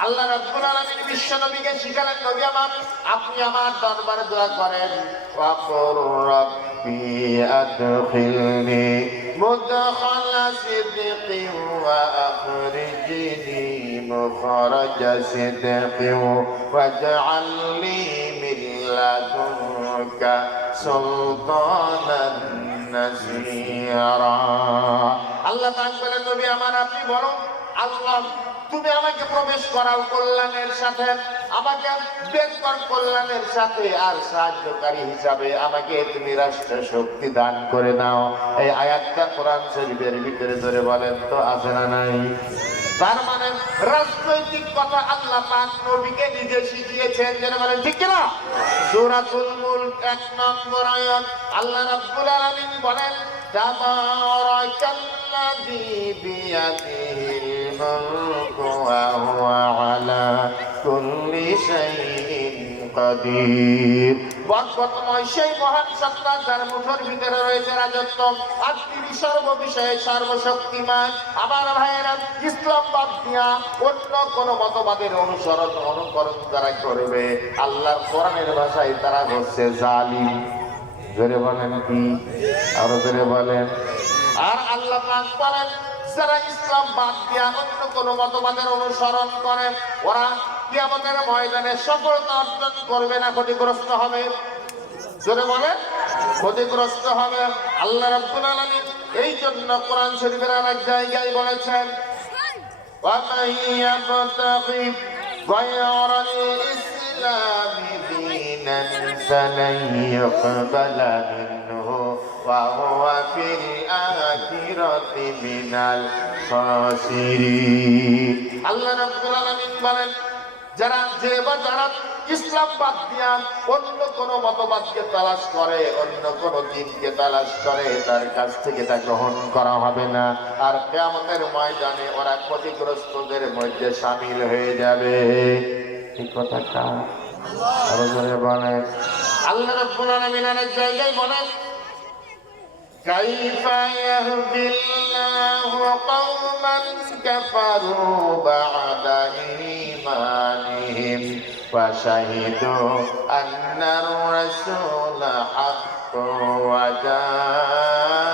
আল্লাহ রাব্বুল আলামিন বিশ্ব নবীকে শিখালেন, নবী আমার আপনি আমার দরবারে দোয়া করেন, ওয়াকুর রাব্বি আদখিলনি মুদখালা সিদকিন ওয়া আখরিজনি মুখরাজা সিদকিন ওয়াজআলনি মিন লাদুনকা সুলতানান নাসীরা। আল্লাহ পাক বলেন, নবী আমার আপনি বলুন, আল্লাহ তুমি আমাকে প্রবেশ করাও কল্যাণের সাথে, আমাকে বের কর কল্যাণের সাথে, আর সাহায্যকারী হিসাবে আমাকে তুমি রাষ্ট্র শক্তি দান করে দাও। এই আয়াতটা কোরআন শরীফের ভিতরে ধরে বলেন তো আছে না নাই? তার মানে রাজনৈতিক কথা আল্লাহ পাক নবীকে নিজে শিখিয়েছেন, যেন বলেন ঠিক কিনা? সূরাতুল মুলক ১ নম্বর আয়াত আল্লাহ রাব্বুল আলামিন বলেন, তাবারাকাল্লাযী বিয়াদিহিল মুলকু ওয়া হুয়া আলা কুল্লি শাইইন কাদির। বরকতময় সেই মহান সত্তা যার মুঠোর ভিতরে রয়েছে রাজত্ব, আর তিনি সর্ববিষয়ে সর্বশক্তিমান। আমার ভাইয়েরা, ইসলাম বাদ দিয়া অন্য কোন মতবাদের অনুকরণ যারা করবে, আল্লাহর কোরআনের ভাষায় তারা হচ্ছে জালিম। জোরে বলেন কি? আরো জোরে বলেন। আর আল্লাহ পাক বলেন, যারা ইসলাম বাদ দিয়া অন্য কোন মতবাদের অনুসরণ করে, ওরা কিয়ামতের ময়দানে সফলতা অর্জন করবে না, ক্ষতিগ্রস্ত হবে। জোরে বলে ক্ষতিগ্রস্ত হবে। আল্লাহ রাব্বুল আলামিন এই জন্য কোরআন শরীফের আরেক জায়গায় বলেছেন, ওয়ামান ইয়াবতাগি গায়রাল ইসলামি দীনান ফালান ইউকবালা মিনহু ওয়া হুয়া ফিল আখিরাতি মিনাল খাসিরিন। আল্লাহ রাব্বুল আলামিন বলেন, যারা ইসলাম বাদ দিয়া অন্য কোন মতবাদকে তালাশ করে, অন্য কোন দিনকে তালাশ করে, তার কাছ থেকে তা গ্রহণ করা হবে না, আর কিয়ামতের ময়দানে ওরা ক্ষতিগ্রস্তদের মধ্যে শামিল হয়ে যাবে। এই কথাটা আরো জোরে বলেন। আল্লাহ রাব্বুল আলামিন অনেক জায়গায় বলেন, কাইফা ইয়াহদিল্লাহু কওমান কাফারু বা'দা ঈমানিহিম ওয়া শাহিদু আন্নার রাসূলা হাক্কুন ওয়া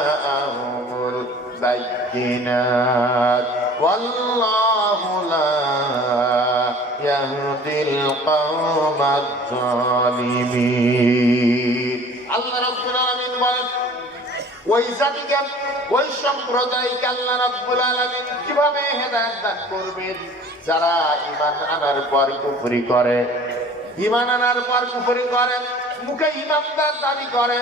জাআহুমুল বায়্যিনাত ওয়াল্লাহু লা ইয়াহদিল কওমাজ জালিমিন। আল্লাহ রাব্বুল আলামিন বলেন, ওই জাতিকে, ওই সম্প্রদায়কে আল্লাহ রাব্বুল আলামিন কিভাবে হেদায়েত দান করবেন? যারা ঈমান আনার পর কুফরি করে, ঈমান আনার পর কুফরি করে, মুখে ঈমানদার দাবি করে,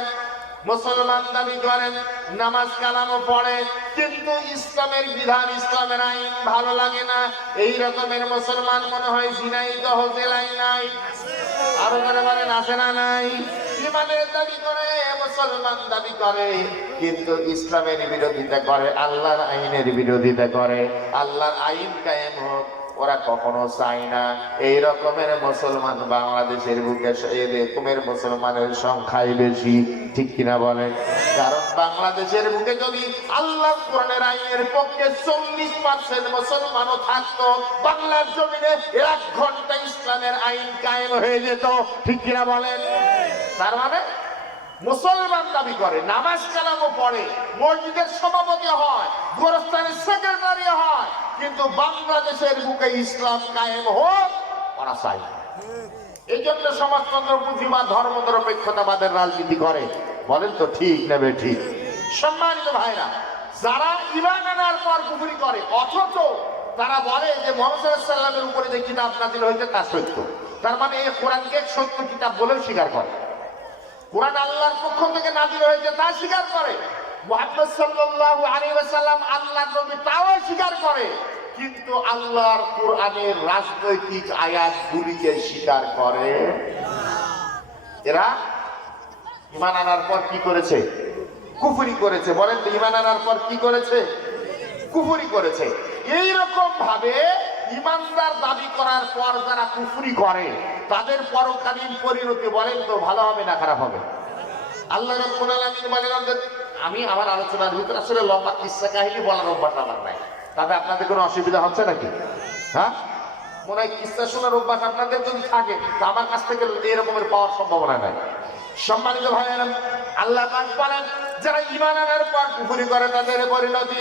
মুসলমান দাবি করেন, নামাজ কালামও পড়ে, কিন্তু ইসলামের বিধান, ইসলামের আইন ভালো লাগে না। এই রকমের মুসলমান মনে হয় ঝিনাইদহ জেলায় নাই, আরো করে বলেন আছে না নাই? ইমানের দাবি করে, মুসলমান দাবি করে, কিন্তু ইসলামের বিরোধিতা করে, আল্লাহর আইনের বিরোধিতা করে। আল্লাহর আইন কায়েম হোক ওরা কখনো চায় না। এই রকমের মুসলমান বাংলাদেশের বুকে এরকমের মুসলমানের সংখ্যাই বেশি, ঠিক কিনা বলেন? কারণ বাংলাদেশের বুকে যদি আল্লাহ কোরআনের আইনের পক্ষে 40% মুসলমানও থাকতো, বাংলার জমিনে 1 ঘন্টা ইসলামের আইন কায়েম হয়ে যেত, ঠিক কিনা বলেন? তার মানে মুসলমান দাবি করে, নামাজ কালামও পড়ে, মসজিদের সভাপতি হয়, গোরস্থানের সেক্রেটারি হয়, কিন্তু বাংলাদেশের বুকে ইসলাম কায়েম হোক ওরা চায় না। এই জন্য সমাজতন্ত্র পুঁজিবাদ ধর্মনিরপেক্ষতাবাদের রাজনীতি করে। বলেন তো ঠিক নেবে ঠিক? সম্মানিত ভাইরা, যারা ঈমান আনার পর কুফরি করে, অথচ তারা বলে যে মুহাম্মদ সাল্লাল্লাহু আলাইহি ওয়াসাল্লামের উপরে যে কিতাব নাযিল হয়েছে তা সত্য, তার মানে এই কোরআনকে সত্য কিতাব বলেও স্বীকার করে। কোরআন আল্লাহর পক্ষ থেকে নাযিল হয়েছে তা স্বীকার করে। মুহাম্মদ সাল্লাল্লাহু আলাইহি ওয়াসাল্লাম আল্লাহর নবী তাও স্বীকার করে, কিন্তু আল্লাহর কোরআনের রাজনৈতিক আয়াতগুলিকে স্বীকার করে এরা। ঈমান আনার পর কি করেছে? কুফরি করেছে। বলেন তো ঈমান আনার পর কি করেছে? কুফরি করেছে। এইরকম ভাবে ঈমানদার দাবি করার পর যারা কুফরি করে তাদের পরকালীন পরিণতি বলেন তো ভালো হবে না খারাপ হবে? আল্লাহ রাব্বুল আলামিন বলেন, আমি আমার আলোচনার ভিতরে আসলে লম্বা কিসসা কাহিনী বলার অভ্যাস আমার নাই, তবে আপনাদের কোনো অসুবিধা হচ্ছে নাকি? হ্যাঁ, মনে হয় কিসসা শোনার অভ্যাস আপনাদের যদি থাকে তা আমার কাছ থেকে এরকমের পাওয়ার সম্ভাবনা নাই। সম্মানিত ভাইয়েরা, আল্লাহ পাক বলেন যারা ঈমান আনার পর কুফরি করে তাদের পরিণতি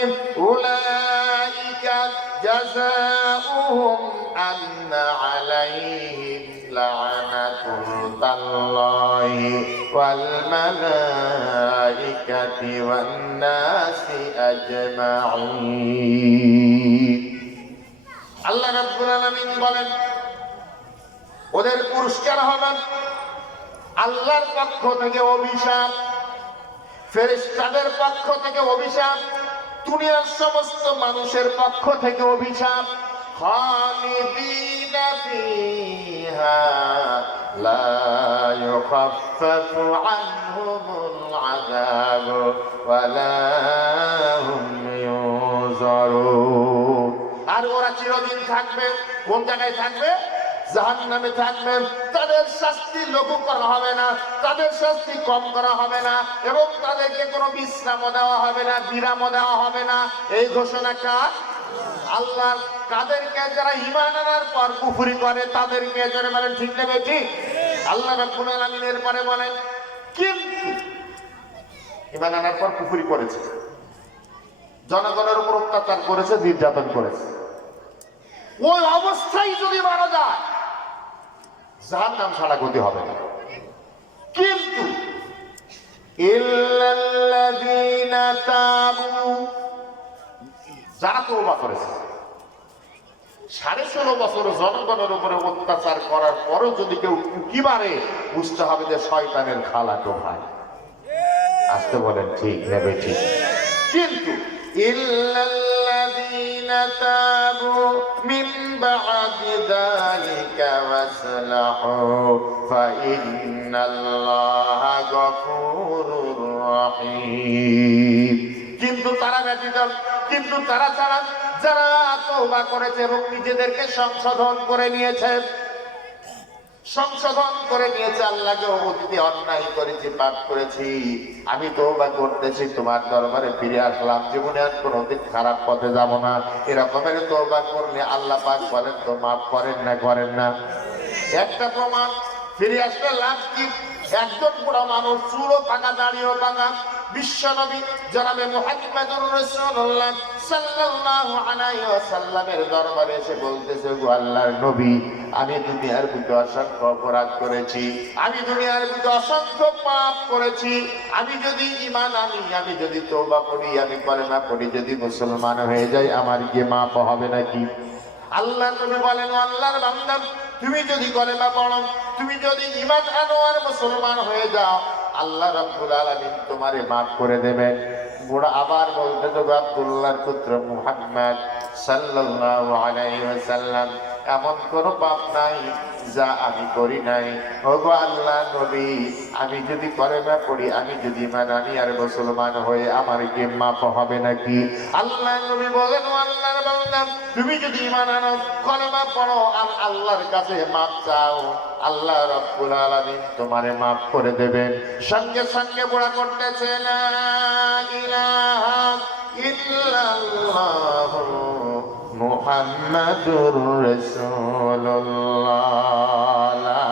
উলাইকা জাযাউহুম আন্না আলাইহিম লা'নাতুল্লাহি ওয়াল মালাইকাতি ওয়ান নাসি আজমাঈন। আল্লাহ রাব্বুল আলামিন বলেন ওদের পুরস্কার হবে আল্লাহর পক্ষ থেকে অভিশাপ, ফেরেশতাদের পক্ষ থেকে অভিশাপ, দুনিয়ার সমস্ত মানুষের পক্ষ থেকে অভিশাপ। খালিদিনা ফিহা লা ইউখাফফাফু আনহুমুল আযাব ওয়া লা হুম ইউনজারুন। আর ওরা চিরদিন থাকবে। কোন জায়গায় থাকবে? জাহান্নামে থাকবে। তাদের শাস্তি লঘু করা হবে না, তাদের শাস্তি কম করা হবে না, এবং তাদেরকে কোনো বিশ্রামও দেওয়া হবে না, বিরামও দেওয়া হবে না। এই ঘোষণা কার? আল্লাহ। কাদেরকে? যারা ঈমান আনার পর কুফরি করে তাদেরকে। যারা বলেন ঠিক নেবে ঠিক? আল্লাহ রাব্বুল আলামিন এর পরে বলেন কিন্তু ঈমান আনার পর কুফরি করেছে, জনগণের উপর অত্যাচার করেছে, নির্যাতন করেছে, ওই অবস্থায় যদি মারা যায় জাহান্নাম ছাড়া গতি হবে না। কিন্তু ইল্লাল্লাযীনা তাবু, যারা তওবা করেছে, 16.5 বছর জনগণের উপরে অত্যাচার করার পরও যদি কেউ উকি মারে বুঝতে হবে যে শয়তানের খালাতো ভাই। আসতে বলেন ঠিক নেবে ঠিক? কিন্তু ইল্লাল্লাযীনা তাবু মিন বা'দি যালিকা ওয়াসলাহু ফাইন্নাল্লাহা গফুরুর রহিম। কিন্তু তারা ব্যতীত, কিন্তু তারা ছাড়া যারা তওবা করেছে এবং নিজেদেরকে সংশোধন করে নিয়েছে, আল্লাহকে অতীতে অন্যায় করেছি, পাপ করেছি, আমি তওবা করতেছি, তোমার দরবারে ফিরে আসলাম, জীবনে আর কোনোদিন খারাপ পথে যাব না, এরকমের তওবা করলে আল্লাহ পাক বলেন তো মাফ করেন না? করেন না? একটা প্রমাণ, ফিরে আসলে লাভ কি? একজন বুড়া মানুষ, চুলও পাকা, দাড়িও পাকা, বিশ্বনবী জনাবে মুহাম্মদুর রাসূলুল্লাহ সাল্লাল্লাহু আলাইহি ওয়াসাল্লামের দরবারে এসে বলতেছে, গো আল্লাহর নবী, আমি দুনিয়ার বুকে অসংখ্য অপরাধ করেছি, আমি দুনিয়ার বুকে অসংখ্য পাপ করেছি, আমি যদি ঈমান আনি, আমি যদি তওবা করি, আমি কলেমা পড়ি, যদি মুসলমান হয়ে যাই, আমার কি মাফ হবে নাকি? আল্লাহর নবী বলেন, আল্লাহর বান্দা, তুমি যদি কলেমা পড়ো, তুমি যদি ঈমান আনো আর মুসলমান হয়ে যাও, আল্লাহ রাব্বুল আলামিন তোমারে মাফ করে দেবেন। বুড়া আবার বলতে তো, আব্দুল্লাহর পুত্র মুহাম্মদ সাল্লাল্লাহু আলাইহি ওয়াসাল্লাম, এমন কোন পাপ নাই যা আমি করি নাই। ওগো আল্লাহ নবী, আমি যদি কলেমা পড়ি, আমি যদি ঈমান আনি আর মুসলমান হয়ে আমার কি মাপ হবে নাকি? আল্লাহ নবী বলেন, ও আল্লাহর বান্দা, তুমি যদি ঈমান আনো, কলেমা পড়ো আর আল্লাহর কাছে মাপ চাও, আল্লাহ রাব্বুল আলামিন তোমারে মাফ করে দেবেন। সঙ্গে সঙ্গে বুড়া করতেছে, লা ইলাহা ইল্লাল্লাহ মুহাম্মাদুর রাসূলুল্লাহ, লা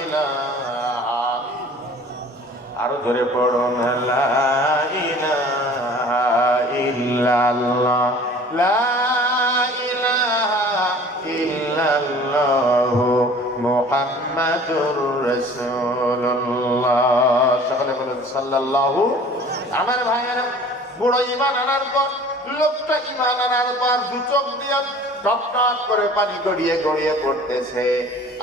ইলাহা, আরো জোরে পড়ুন, লা ইলাহা ইল্লাল্লাহ, লা ইলাহা ইল্লাল্লাহ মুহাম্মাদুর রাসূলুল্লাহ। সকলে বলেন সাল্লাল্লাহু। আমার ভাইয়েরা, বুড়ো ঈমান আনার পর, লোকটা ঈমান আনার পর দু চোখ দিয়ে টপ টপ করে পানি গড়িয়ে গড়িয়ে পড়তেছে।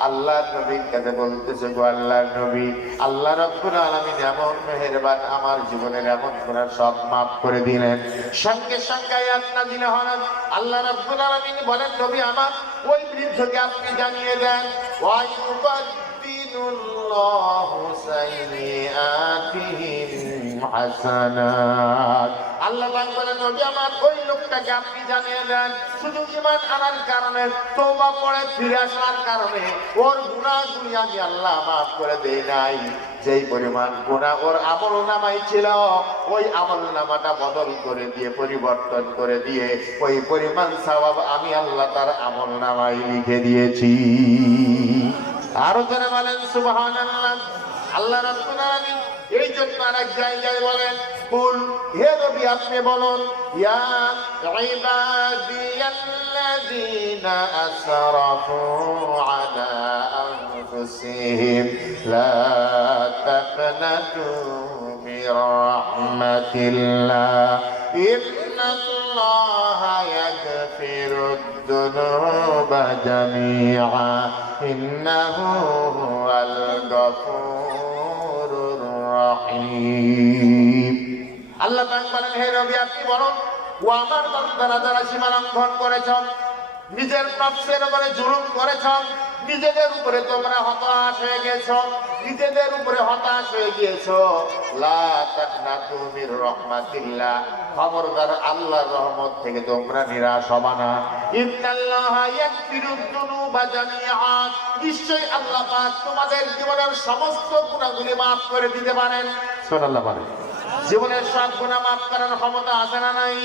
আল্লাহর নবীর কাছে বলতেছে, গো আল্লাহর নবী, আল্লাহ রাব্বুল আলামিন এমন মেহেরবান, আমার জীবনের এমন গুনাহ সব মাফ করে দিলেন। সঙ্গে সঙ্গে আয়াত নাযিল হলো, আল্লাহ রাব্বুল আলামিন বলেন, নবী আমার, ওই বৃদ্ধকে আপনি জানিয়ে দেন, ওয়া ইউবাদদিলুল্লাহু সাইয়্যাতিহিম হাসানাত। আল্লাহ পাক বলেন, নবী আমার, ওই লোকটাকে আপনি জানিয়ে দেন, শুধু ঈমান আনার কারণে, তওবা পড়ে ফিরে আসার কারণে ওর গুনাহগুলি আমি আল্লাহ মাফ করে দেই নাই। যেই পরিমাণ গুনাহ ওর আমলনামায় ছিল, ওই আমলনামাটা বদল করে দিয়ে, পরিবর্তন করে দিয়ে, ওই পরিমাণ সওয়াব আমি আল্লাহ তার আমলনামায় লিখে দিয়েছি। আরো করে বলেন সুবহানাল্লাহ। আল্লাহ রাব্বুল আলামিন এই জন্য আরেক জায়গায় বলেন, কুল, হে নবী আপনি বলুন, ইয়া ইবাদিয়াল্লাযীনা আসরাফু আলা আনফুসিহিম লা তাকনাতু মির রাহমাতিল্লাহ ইন্নাল্লাহা ইয়াগফিরুদ যুনুবা জামিআ ইন্নাহু হুয়াল গফুরুর রহিম। আল্লাহ পাক বলেন, হে নবী আপনি বলুন, ও আমার বান্দারা যারা সীমা লঙ্ঘন করেছ, নিজের নফসের উপরে জুলুম করেছ, নিজেদের উপরে তোমরা হতাশ হয়ে গেছ, নিজেদের উপরে হতাশ হয়ে গিয়েছো, লা তাকনাতু মির রাহমাতিল্লাহ, খবরদার আল্লাহর রহমত থেকে তোমরা নিরাশ হবা না। ইন্নাল্লাহা ইয়াগফিরুদ যুনুবা জামিআ, নিশ্চয়ই আল্লাহ পাক তোমাদের জীবনের সমস্ত গুনাহগুলি মাফ করে দিতে পারেন। সুবহানাল্লাহ বলেন। জীবনের সব গুনাহ মাফ করার ক্ষমতা আছে না নাই?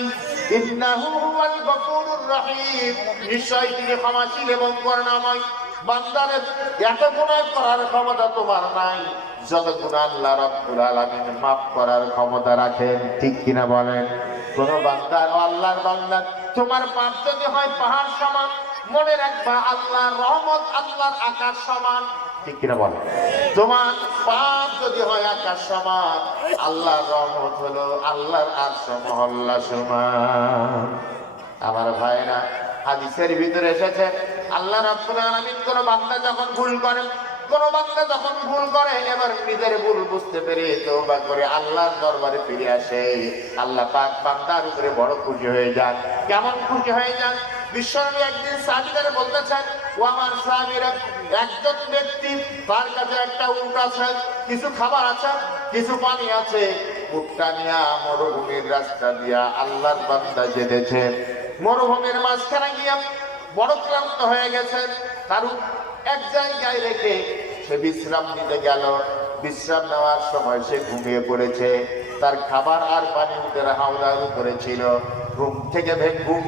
ইন্নাহু হুয়াল গফুরুর রহিম, নিশ্চয়ই তিনি ক্ষমাশীল এবং করুণাময়। বান্দারের এত গুনাহ করার ক্ষমতা তোমার নাই যত গুনাহ আল্লাহ রাব্বুল আলামিন মাফ করার ক্ষমতা রাখেন। ঠিক কিনা বলেন? কোন বান্দার, আল্লাহর বান্দা, তোমার পাপ যদি হয় পাহাড় সমান, মনে রাখবা আল্লাহর রহমত আল্লাহর আকাশ সমান। ঠিক কিনা বলেন? তোমার পাপ যদি হয় আকাশ সমান, আল্লাহর রহমত হলো আল্লাহর আরশ মহল্লা সমান। আমার ভাইরা, হাদিসের ভিতরে এসেছে, আল্লাহ রাব্বুল আলামিন কোন বান্দা যখন ভুল করে, কোন বান্দা যখন ভুল করে, এবার নিজের ভুল বুঝতে পেরে তওবা করে আল্লাহর দরবারে ফিরে আসে, আল্লাহ পাক বান্দার উপরে বড় খুশি হয়ে যান। কেমন খুশি হয়ে যান? বিশ্বনবী একদিন সাহাবীদের বলতেছেন, ও আমার সাহাবীরা, একজন ব্যক্তি, তার কাছে একটা উট আছে, কিছু খাবার আছে, কিছু পানি আছে, উটটা নিয়ে মরুভূমির রাস্তা দিয়া আল্লাহর বান্দা যেতেছে। মরুভূমির মাঝখানে গিয়া বড় ক্লান্ত হয়ে গেছে, তার এক জায়গায় রেখে সে বিশ্রাম নিতে গেল। বিশ্রাম নেওয়ার সময় সে ঘুমিয়ে পড়েছে। তার খাবার আর পানি উটের হাওদার উপরে ছিল। ঘুম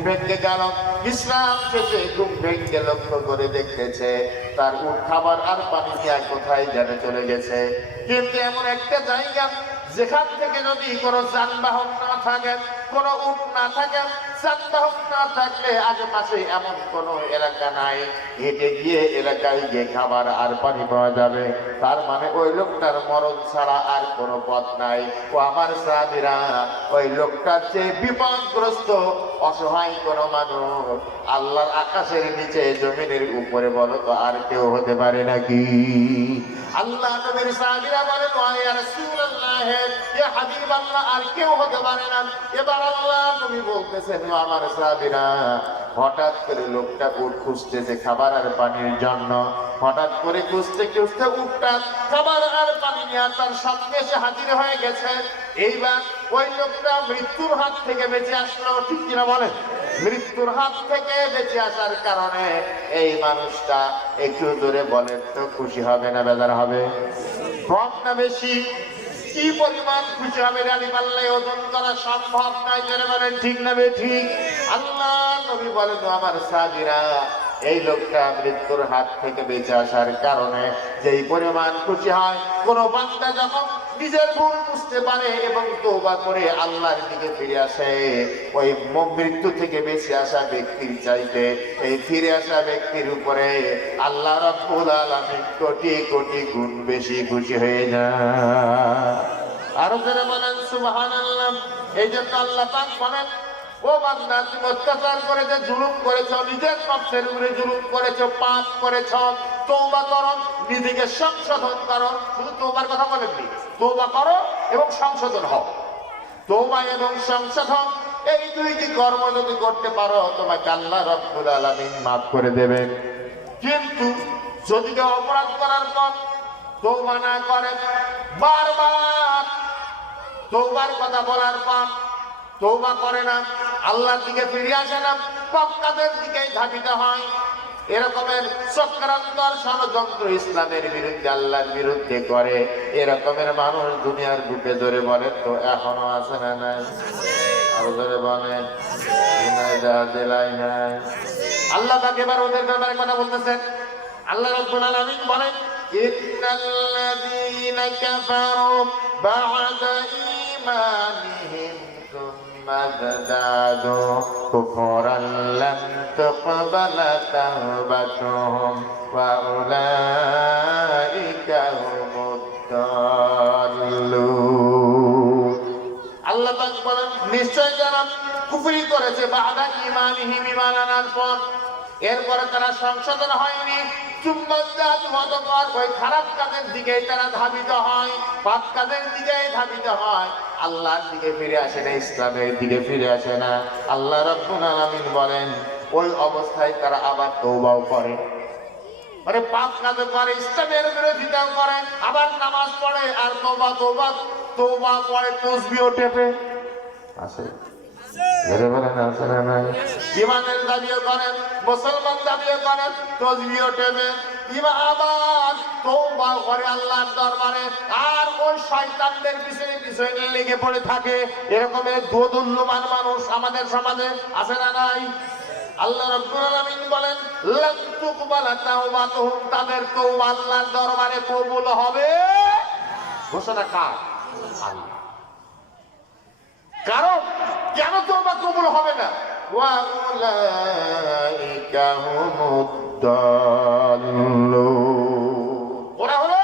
ভেঙে গেল। বিশ্রাম শেষে ঘুম ভেঙে লক্ষ্য করে দেখতেছে তার উট খাবার আর পানি নিয়ে কোথায় যেন চলে গেছে। কিন্তু এমন একটা জায়গা যেখান থেকে যদি কোনো যানবাহন না থাকে, কোনো উট না থাকে, যানবাহন না থাকলে আশেপাশে এমন কোনো এলাকা নাই, হেঁটে গিয়ে এলাকায় গিয়ে খাবার আর পানি পাওয়া যাবে। তার মানে ওই লোকটার মরণ ছাড়া আর কোনো পথ নাই। ও আমার সাহাবীরা, ওই লোকটার চেয়ে বিপদগ্রস্ত অসহায় কোনো মানুষ আল্লাহর আকাশের নিচে জমিনের উপরে বলো তো আর কেউ হতে পারে নাকি? আল্লাহ নবীর সাহাবীরা বলেন, ইয়া রাসূলুল্লাহ, ইয়া হাবিবাল্লাহ, আর কেউ হতে পারে না। এবার আল্লাহ নবী বলতেছেন, আমার সাহাবীরা, হঠাৎ করে লোকটা উট খুঁজতেছে খাবার আর পানির জন্য। হঠাৎ করে খুঁজতে খুঁজতে উটটা খাবার আর পানি নিয়ে তার সামনে এসে হাজির হয়ে গেছে। এইবার ওই লোকটা মৃত্যুর হাত থেকে বেঁচে আসলো, ঠিক কিনা বলেন? মৃত্যুর হাত থেকে বেঁচে আসার কারণে এই মানুষটা একটু দূরে বলেন তো খুশি হবে না বেজার হবে? কম না বেশি? কি পরিমাণ খুশি হবে জানি পারলে ওজন করা সম্ভব নয়। জেনে বলেন ঠিক না ঠিক? আল্লাহ নবী বলেন আমার সাহাবীরা, এই লোকটা মৃত্যুর হাত থেকে বেঁচে আসার কারণে যেই পরিমাণ খুশি হয়, কোন বান্দা যখন নিজের ভুল বুঝতে পারে এবং তওবা করে আল্লাহর দিকে ফিরে আসে, ওই মৃত্যু থেকে বেঁচে আসা ব্যক্তির চাইতে এই ফিরে আসা ব্যক্তির উপরে আল্লাহ রাব্বুল আলামিন কোটি কোটি গুণ বেশি খুশি হয়ে যায়। আরো যারা বলেন সুবহানাল্লাহ। এই জন্য আল্লাহ পাক বলেন, ও বান্দা তুমি অত্যাচার করেছো, জুলুম করেছো, নিজের নফসের উপরে জুলুম করেছো, পাপ করেছো, তওবা করো, নিজেকে সংশোধন করো। শুধু তওবার কথা বলেননি, তওবা করো এবং সংশোধন হও। তওবা এবং সংশোধন এই দুইটি কর্ম যদি করতে পারো, তোমাকে আল্লাহ রাব্বুল আলামিন মাফ করে দেবেন। কিন্তু যদি কেউ অপরাধ করার পর তওবা না করে, বারবার তওবার কথা বলার পর তওবা করে না, আল্লাহর দিকে ফিরে আসে না, পাপকাজের দিকেই ধাবিত হয়, এরকমের চক্রান্ত ষড়যন্ত্র ইসলামের বিরুদ্ধে আল্লাহর বিরুদ্ধে করে, এরকমের মানুষ দুনিয়ার বুকে জোরে বলেন তো এখনো আছে না নাই? আরো জোরে বলেন জেলায় নাই? আল্লাহ তাকে এবার ওদের ব্যাপারে কথা বলতেছেন। আল্লাহ রাব্বুল আলামিন বলেন, ইন্নাল্লাযীনা কাফারু বা'দা ঈমানিহিম থুম্মা যাদাদু কুফরান লাম তুকবালা তাওবাতুহুম ওয়া উলাইকা হুমুদ দাল্লুন। আল্লাহ পাক বলেন, নিশ্চয় যারা কুফরি করেছে বা'দা ঈমানিহিম, ঈমান আনার পর, এরপরে তারা সংশোধন হয়নি, ওই খারাপ কাজের দিকে তারা ধাবিত হয়, পাপ কাজের দিকে ধাবিত হয়, আল্লাহর দিকে ফিরে আসে না, ইসলামের দিকে ফিরে আসে না। আল্লাহ রাব্বুল আলামিন বলেন, ওই অবস্থায় তারা আবার তওবাও করে, মানে পাপ কাজ করে, ইসলামের বিরোধিতাও করে, আবার নামাজ পড়ে আর তওবা তওবা তওবা পড়ে, তাসবিহ টেপে আছে। ইমানের দাবিও করেন, মুসলমান দাবিও করেন, তাসবিহ টেপে, আবার তওবা করে আল্লাহর দরবারে, আর ওই শয়তানদের পিছনে পিছনে লেগে পড়ে থাকে। এরকমের দোদুল্যমান মানুষ আমাদের সমাজে আছে না নাই? আল্লাহ রাব্বুল আলামিন বলেন, লাম তুকবালা তাওবাতুহুম, তাদের তওবা আল্লাহর দরবারে কবুল হবে। ঘোষণা কার? আল্লাহ। কারণ কেন তওবা কবুল হবে না? ওয়া উলাইকা হুমুদ দাল্লুন। ওরা হলো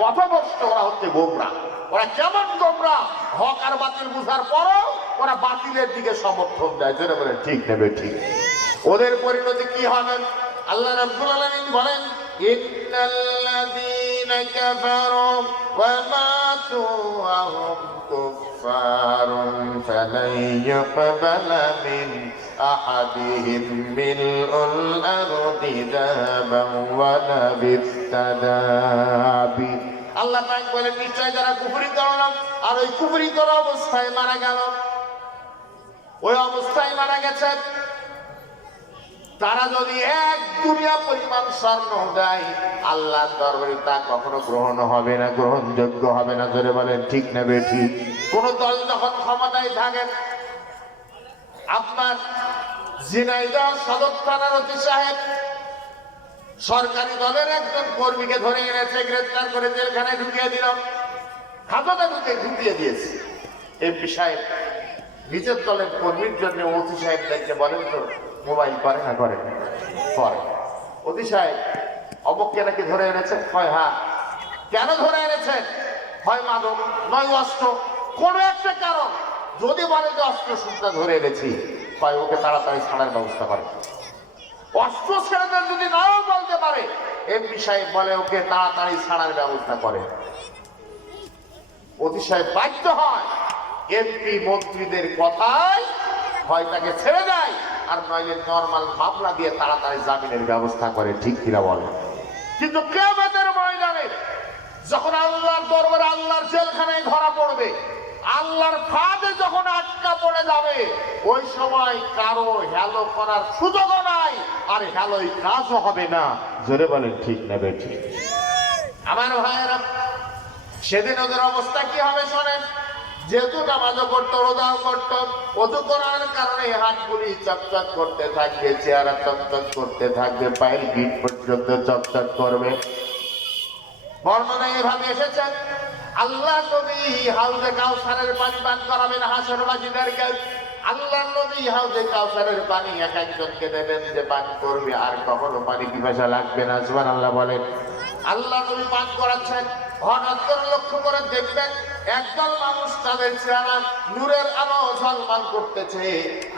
পথভ্রষ্ট, ওরা হচ্ছে গোমরা। ওরা কেমন গোমরা? হক আর বাতিল বুঝার পরও ওরা বাতিলের দিকে সমর্থন দেয়। যেটা বলে ঠিক নেবে ঠিক। ওদের পরিণতি কি হবে? আল্লাহ রাব্বুল আলামিন বলেন, ইন্নাল্লাযীনা কাফারু ওয়া মাতু ওয়া হুম কুফফারুন ফালান ইউকবালা মিন আহাদিহিম মিলউল আরদি যাহাবান ওয়া লা বিত্তাদাবি। আল্লাহ পাক বলেন, নিশ্চয় যারা কুফরি করল আর ওই কুফরি করা অবস্থায় মারা গেল, ওই অবস্থায় মারা গেছে, তারা যদি এক দুনিয়া পরিমাণ স্বর্ণ দেয়, আল্লাহর দরবারে তা কখনো গ্রহণ হবে না, গ্রহণযোগ্য হবে না। জোরে বলেন ঠিক না বেঠিক? কোন দল যখন ক্ষমতায় থাকেন, আপনার ঝিনাইদহ সদর থানার ওসি সাহেব সরকারি দলের একজন কর্মীকে ধরে এনেছে, গ্রেফতার করে জেলখানায় ঢুকিয়ে দিল, হাজতে ঢুকিয়ে দিয়েছে। এমপি সাহেব নিজের দলের কর্মীর জন্য ওসি সাহেবদেরকে বলেন তো মোবাইল করে না করে? করে। ওসি সাহেব অবককে নাকি ধরে এনেছে? হয় হ্যাঁ। কেন ধরে এনেছেন? হয় মাদক, নয় অস্ত্র, কোন একটা কারণ। যদি বলে যে অস্ত্র সূত্রে ধরে এনেছি, হয় ওকে তাড়াতাড়ি ছাড়ার ব্যবস্থা করে। অস্ত্র ছেড়ে যদি নাও বলতে পারে, এমপি সাহেব বলে ওকে তাড়াতাড়ি ছাড়ার ব্যবস্থা করে। ওসি সাহেব বাধ্য হয় এমপি মন্ত্রীদের কথায় হয় তাকে ছেড়ে দেয়, আর নইলে নরমাল মামলা দিয়ে তাড়াতাড়ি জামিনের ব্যবস্থা করে, ঠিক কিনা বলে। কিন্তু কিয়ামতের ময়দানে যখন আল্লাহর দরবারে আল্লাহর জেলখানায় ধরা পড়বে, আল্লাহর ফাঁদে যখন আটকা পড়ে যাবে, ওই সময় কারো হ্যালো করার সুযোগও নাই, আর হ্যালোই কাজও হবে না। জোরে বলেন ঠিক না বেঠিক? আমার ভাইয়েরা, সেদিন ওদের অবস্থা কি হবে শোনেন। যেহেতু নামাজও করতো, রোজাও করতো, ওযু করার কারণে হাতগুলি চকচক করতে থাকবে, চেহারা চকচক করতে থাকবে, পায়ের গিট পর্যন্ত চকচক করবে। বর্ণনায় এভাবে এসেছে, আল্লাহ নবী হাউজে কাউসারের পানি পান করাবেন হাসরবাসীদেরকে। আল্লাহ নবী হাউজে কাউসারের পানি এক একজনকে দেবেন, যে পান করবে আর কখনো পানি পিপাসা লাগবে না। সুবহানাল্লাহ বলেন। আল্লাহ নবী পান করাচ্ছেন, হঠাৎ করে লক্ষ্য করে দেখবেন একদল মানুষ তাদের চেহারা নূরের আলো ঝলমল করতেছে,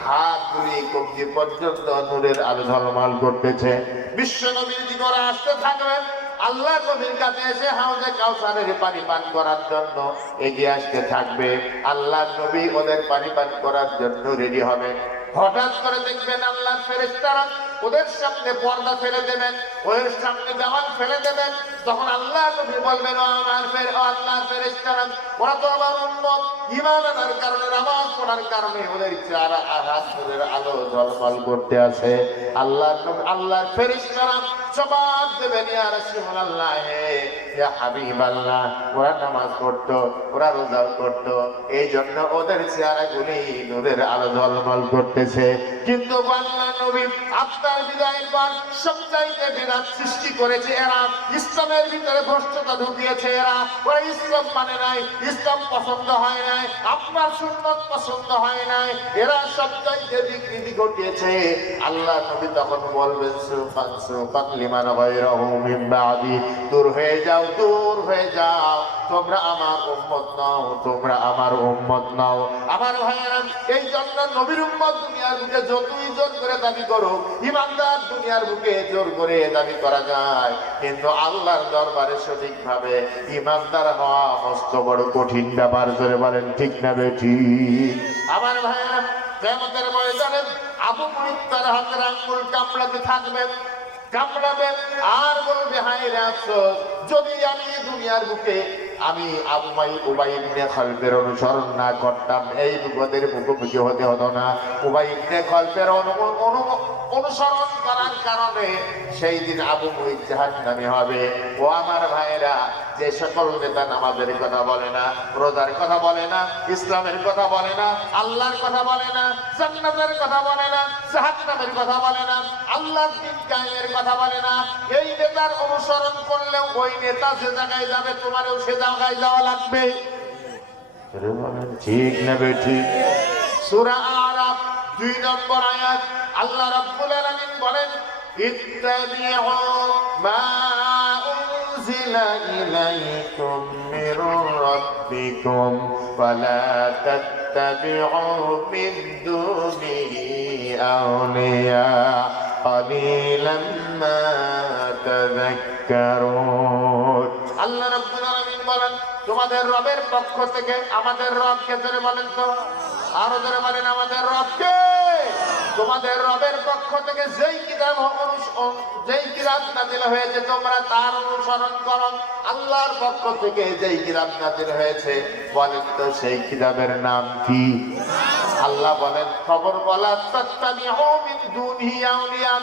হাতগুলি কবজি পর্যন্ত নূরের আলো ঝলমল করতেছে। বিশ্ব নবীর দিকে আসতে থাকবেন, আল্লাহ নবীর কাছে এসে হাউজে কাউসারের পানি পান করার জন্য এগিয়ে আসতে থাকবে। আল্লাহ নবী ওদের পানি পান করার জন্য রেডি হবে। হঠাৎ করে দেখবেন আল্লাহর ফেরেশতারা ওদের সামনে পর্দা ফেলে দেবেন, ওদের সামনে দেওয়াল ফেলে দেবেন। তখন আল্লাহ নবী বলবেন, ও আল্লাহর ফেরেশতারা, ওরা তো আমার উম্মত, ঈমান আনার কারণে, নামাজ পড়ার কারণে ওদের চেহারা নূরের আলো ঝলমল করতে আছে। আল্লাহর ফেরেশতারা জবাব দেবেন, ইয়া রাসূলুল্লাহ, ইয়া হাবিবাল্লাহ, ওরা নামাজ পড়তো, ওরা রোজা করতো, এই জন্য ওদের চেহারাগুলি নূরের আলো ঝলমল করতেছে। কিন্তু আল্লাহ নবী আপনার বিদায়ের পর সবচাইতে বিরাট সৃষ্টি করেছে এরা, ইসলামের ভিতরে ভ্রষ্টতা ঢুকিয়েছে এরা। ওরা ইসলাম মানে নাই, ইসলাম পছন্দ হয় নাই, আপনার সুন্নাত পছন্দ হয় নাই, এরা সবচাইতে বিকৃতি ঘটিয়েছে। আল্লাহ নবী তখন বলবেন, সুবহান লিমান গায়রাহু মিন বাদি, দূর হয়ে যাও, দূর হয়ে যাও, তোমরা আমার উম্মত নাও, তোমরা আমার উম্মত নাও। আমার ভাইয়েরা, এই জন্য নবীর উম্মত দুনিয়ার বুকে যতই জোর করে দাবি করো, ইমানদার দুনিয়ার বুকে জোর করে দাবি করা যায়, কিন্তু আল্লাহর দরবারে সঠিকভাবে ইমানদার হওয়া মস্ত বড় কঠিন ব্যাপার। করে বলেন ঠিক না বেঠিক? আমার ভাইয়েরা, কিয়ামতের ময়দানে আবু মুহিত তার হাতের আঙ্গুল কামড়াতে থাকবেন, কামড়াবেন আর বলবে, হায় রে আফসোস, যদি আমি দুনিয়ার বুকে আমি উবাই ইবনে খালফের অনুসরণ না করতাম, এই বিপদের মুখোমুখি হতে হতো না। উবাই ইবনে খালফের অনুসরণ করার কারণে সেই দিন আবু মুহিত জাহান্নামী হবে। ও আমার ভাইয়েরা, যে সকল নেতা নামাজের কথা বলে না, রোজার কথা বলে না, ইসলামের কথা বলে না, আল্লাহর কথা বলে না, জান্নাতের কথা বলে না, জাহান্নামের কথা বলে না, আল্লাহর দ্বীন কায়েমের কথা বলে না, এই নেতার অনুসরণ করলেও ওই নেতা যে জায়গায় যাবে তোমারও সে জায়গায় যাওয়া লাগবে। ঠিক না বেঠিক? সূরা আরাফ 2 নম্বর আয়াত, আল্লাহ রাব্বুল আলামিন বলেন, ইত্তাবিউ মা উনজিলা ইলাইকুম মির রাব্বিকুম ওয়া লা তাত্তাবিউ মিন দুনিহি আউলিয়া কালিলাম মা তাযাক্কারুন। আল্লাহ রাব্বুল আলামিন বলেন, তোমাদের রবের পক্ষ থেকে, আমাদের রবকে ধরে বলেন তো, আরো ধরে বলেন, আমাদের রবকে। তোমাদের রবের পক্ষ থেকে যেই কিতাব নাযিল হয়েছে তোমরা তার অনুসরণ করো। আল্লাহর পক্ষ থেকে যেই কিতাব নাযিল হয়েছে, বলেন তো সেই কিতাবের নাম কি? আল্লাহ বলেন, খবর বলা, তাত্তাবিউ মিন দুনিহি আউলিয়া,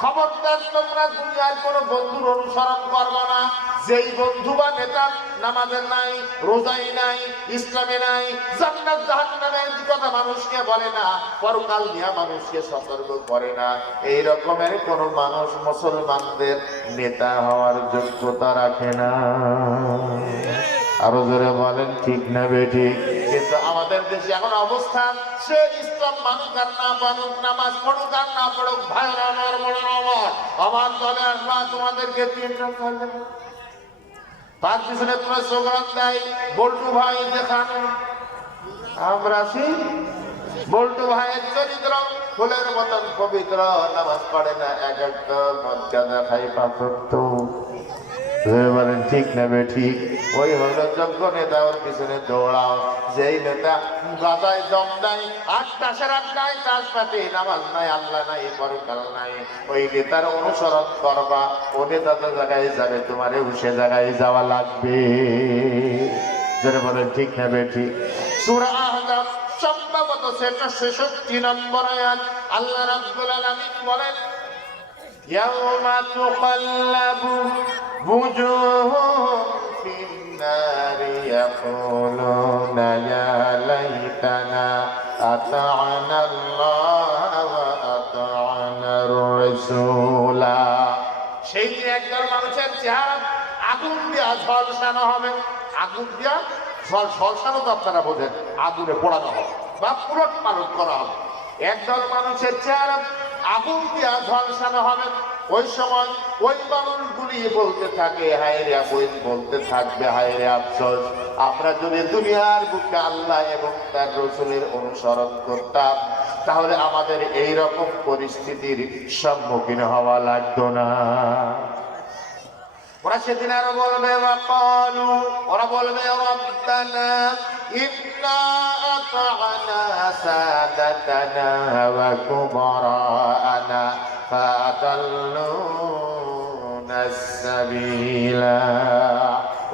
খবরদার তোমরা দুনিয়ার কোন বন্ধুর অনুসরণ করবে না, যেই বন্ধু বা নেতা নামাজের নাই, রোজাই নাই, ইসলামে নাই, জান্নাত জাহান্নামের কথা মানুষকে বলে না, পরকাল নিয়ে মানুষকে সতর্ক করে না, এই রকমের কোন মানুষ মুসলমানদের নেতা হওয়ার যোগ্যতা রাখে না। আরো জোরে বলেন ঠিক না বেঠিক? কিন্তু আমাদের দেশে এখন অবস্থা, সে ইসলাম মানুক আর না মানুক, নামাজ পড়ুক আর না পড়ুক, ভাইরা আমার বড় আমার দলে আসবা, তোমাদেরকে 3 রকম তার পিছনে তোমার স্লোগান দেয়, বল্টু ভাই দেখান। আমরা আছি, বল্টু ভাইয়ের চরিত্র ফুলের মতন পবিত্র, নামাজ পড়ে না, এক একটা মদ গাঁজা খাই 5 ওয়াক্ত। বলেন ঠিক না বেঠিক? ওই হইল যোগ্য নেতা, ওর পিছনে দৌড়াও। যেই নেতা গাজায় দম নাই, তাসের আড্ডায় তাস পাতে, নামাজ নাই, আল্লাহ নাই, পরকাল নাই, ওই নেতার অনুসরণ করবা। ও নেতা তো জায়গায় যাবে, তোমারে সে জায়গায় যাওয়া লাগবে। যারা বলেন ঠিক না বেঠিক? সূরা আহজাব সম্ভবত 66 নম্বর আয়াত। আল্লাহ রাব্বুল আলামিন বলেন, ইয়াউমা তুকাল্লাবু বুজুহুহুম ফিন-নারি ইয়াকুলুনা ইয়া লাইতানা আতা'না আল্লাহ ওয়া আতা'না আর-রাসূলা। সেই দিন একদল মানুষের চেহারা আগুন দিয়া ঝলসানো হবে। আগুন দিয়া ঝলসানো তো আপনারা বোঝেন, আগুনে পোড়ানো হবে বা পুরট পালট করা হবে। একদল মানুষের চেহারা আগুন দিয়া ঝলসানো হবে। ওই সময় ওই মানুষগুলি বলতে থাকে, হায় রে, বলতে থাকবে, হায় রে আফসোস, আমরা যদি দুনিয়ার বুকে আল্লাহ এবং তার রাসূলের অনুসরণ করতাম, তাহলে আমাদের এই রকম পরিস্থিতির সম্মুখীন হওয়া লাগতো না। ওরা সেদিন আরো বলবে, ওরা বলবে, রব্বানা ইন্না আতা'না সাদাতানা ওয়া কুবারা'না ফাআদাল্লুনা আস-সাবিলা।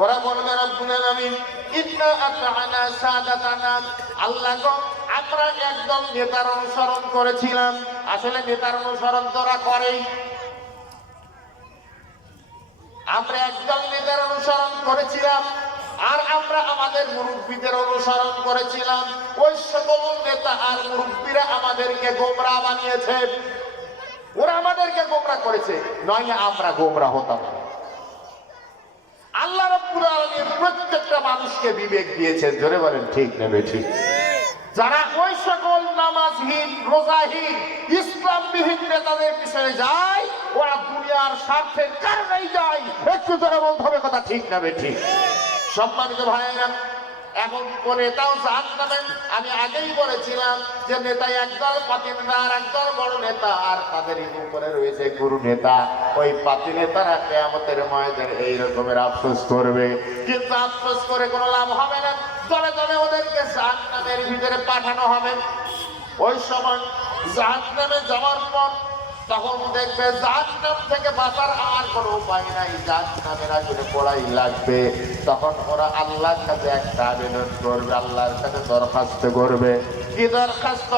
ওরা বলবে, রব্বুল আলামিন ইন্না আতা'না সাদাতানা, আল্লাহ গো, আমরা একদম নেতার অনুসরণ করেছিলাম। আসলে নেতার অনুসরণ তোরা করেই, আমরা একদম নেতার অনুসরণ করেছিলাম, আর আমরা আমাদের মুরব্বীদের অনুসরণ করেছিলাম। ওই সকল নেতা আর মুরব্বীরা আমাদেরকে গোমরা বানিয়েছে, ওরা আমাদেরকে গোমরা করেছে, নইলে আমরা গোমরা হতাম। আল্লাহ রাব্বুল আলামিন প্রত্যেকটা মানুষকে বিবেক দিয়েছেন। জোরে বলেন ঠিক না বেঠিক? যারা ওই সকল নামাজহীন, রোজাহীন, ইসলামবিহীন নেতাদের পিছনে যায়, ওরা দুনিয়ার স্বার্থের কারণেই যায়। একটু জোরে বলতে হবে, কথা ঠিক না বেঠিক? সম্মানিত ভাইয়েরা, এখন নেতাও জাহান্নামে। আমি আগেই বলেছিলাম যে নেতা একদল, পাতি নেতা আর একদল বড় নেতা, আর তাদের উপরে রয়েছে গুরু নেতা। ওই পাতি নেতারা কিয়ামতের ময়দানে এই রকমের আফসোস করবে, কিন্তু আফসোস করে কোনো লাভ হবে না। দলে দলে ওদেরকে জাহান্নামের ভিতরে পাঠানো হবে। ওই সময় জাহান্নামে যাওয়ার পর তখন দেখবে জাহান্নাম থেকে বাঁচার আর কোনো উপায় নাই, জাহান্নামের আগুনে পোড়াই লাগবে। তখন ওরা আল্লাহর কাছে একটা আবেদন করবে, আল্লাহর কাছে দরখাস্ত করবে। কি দরখাস্ত?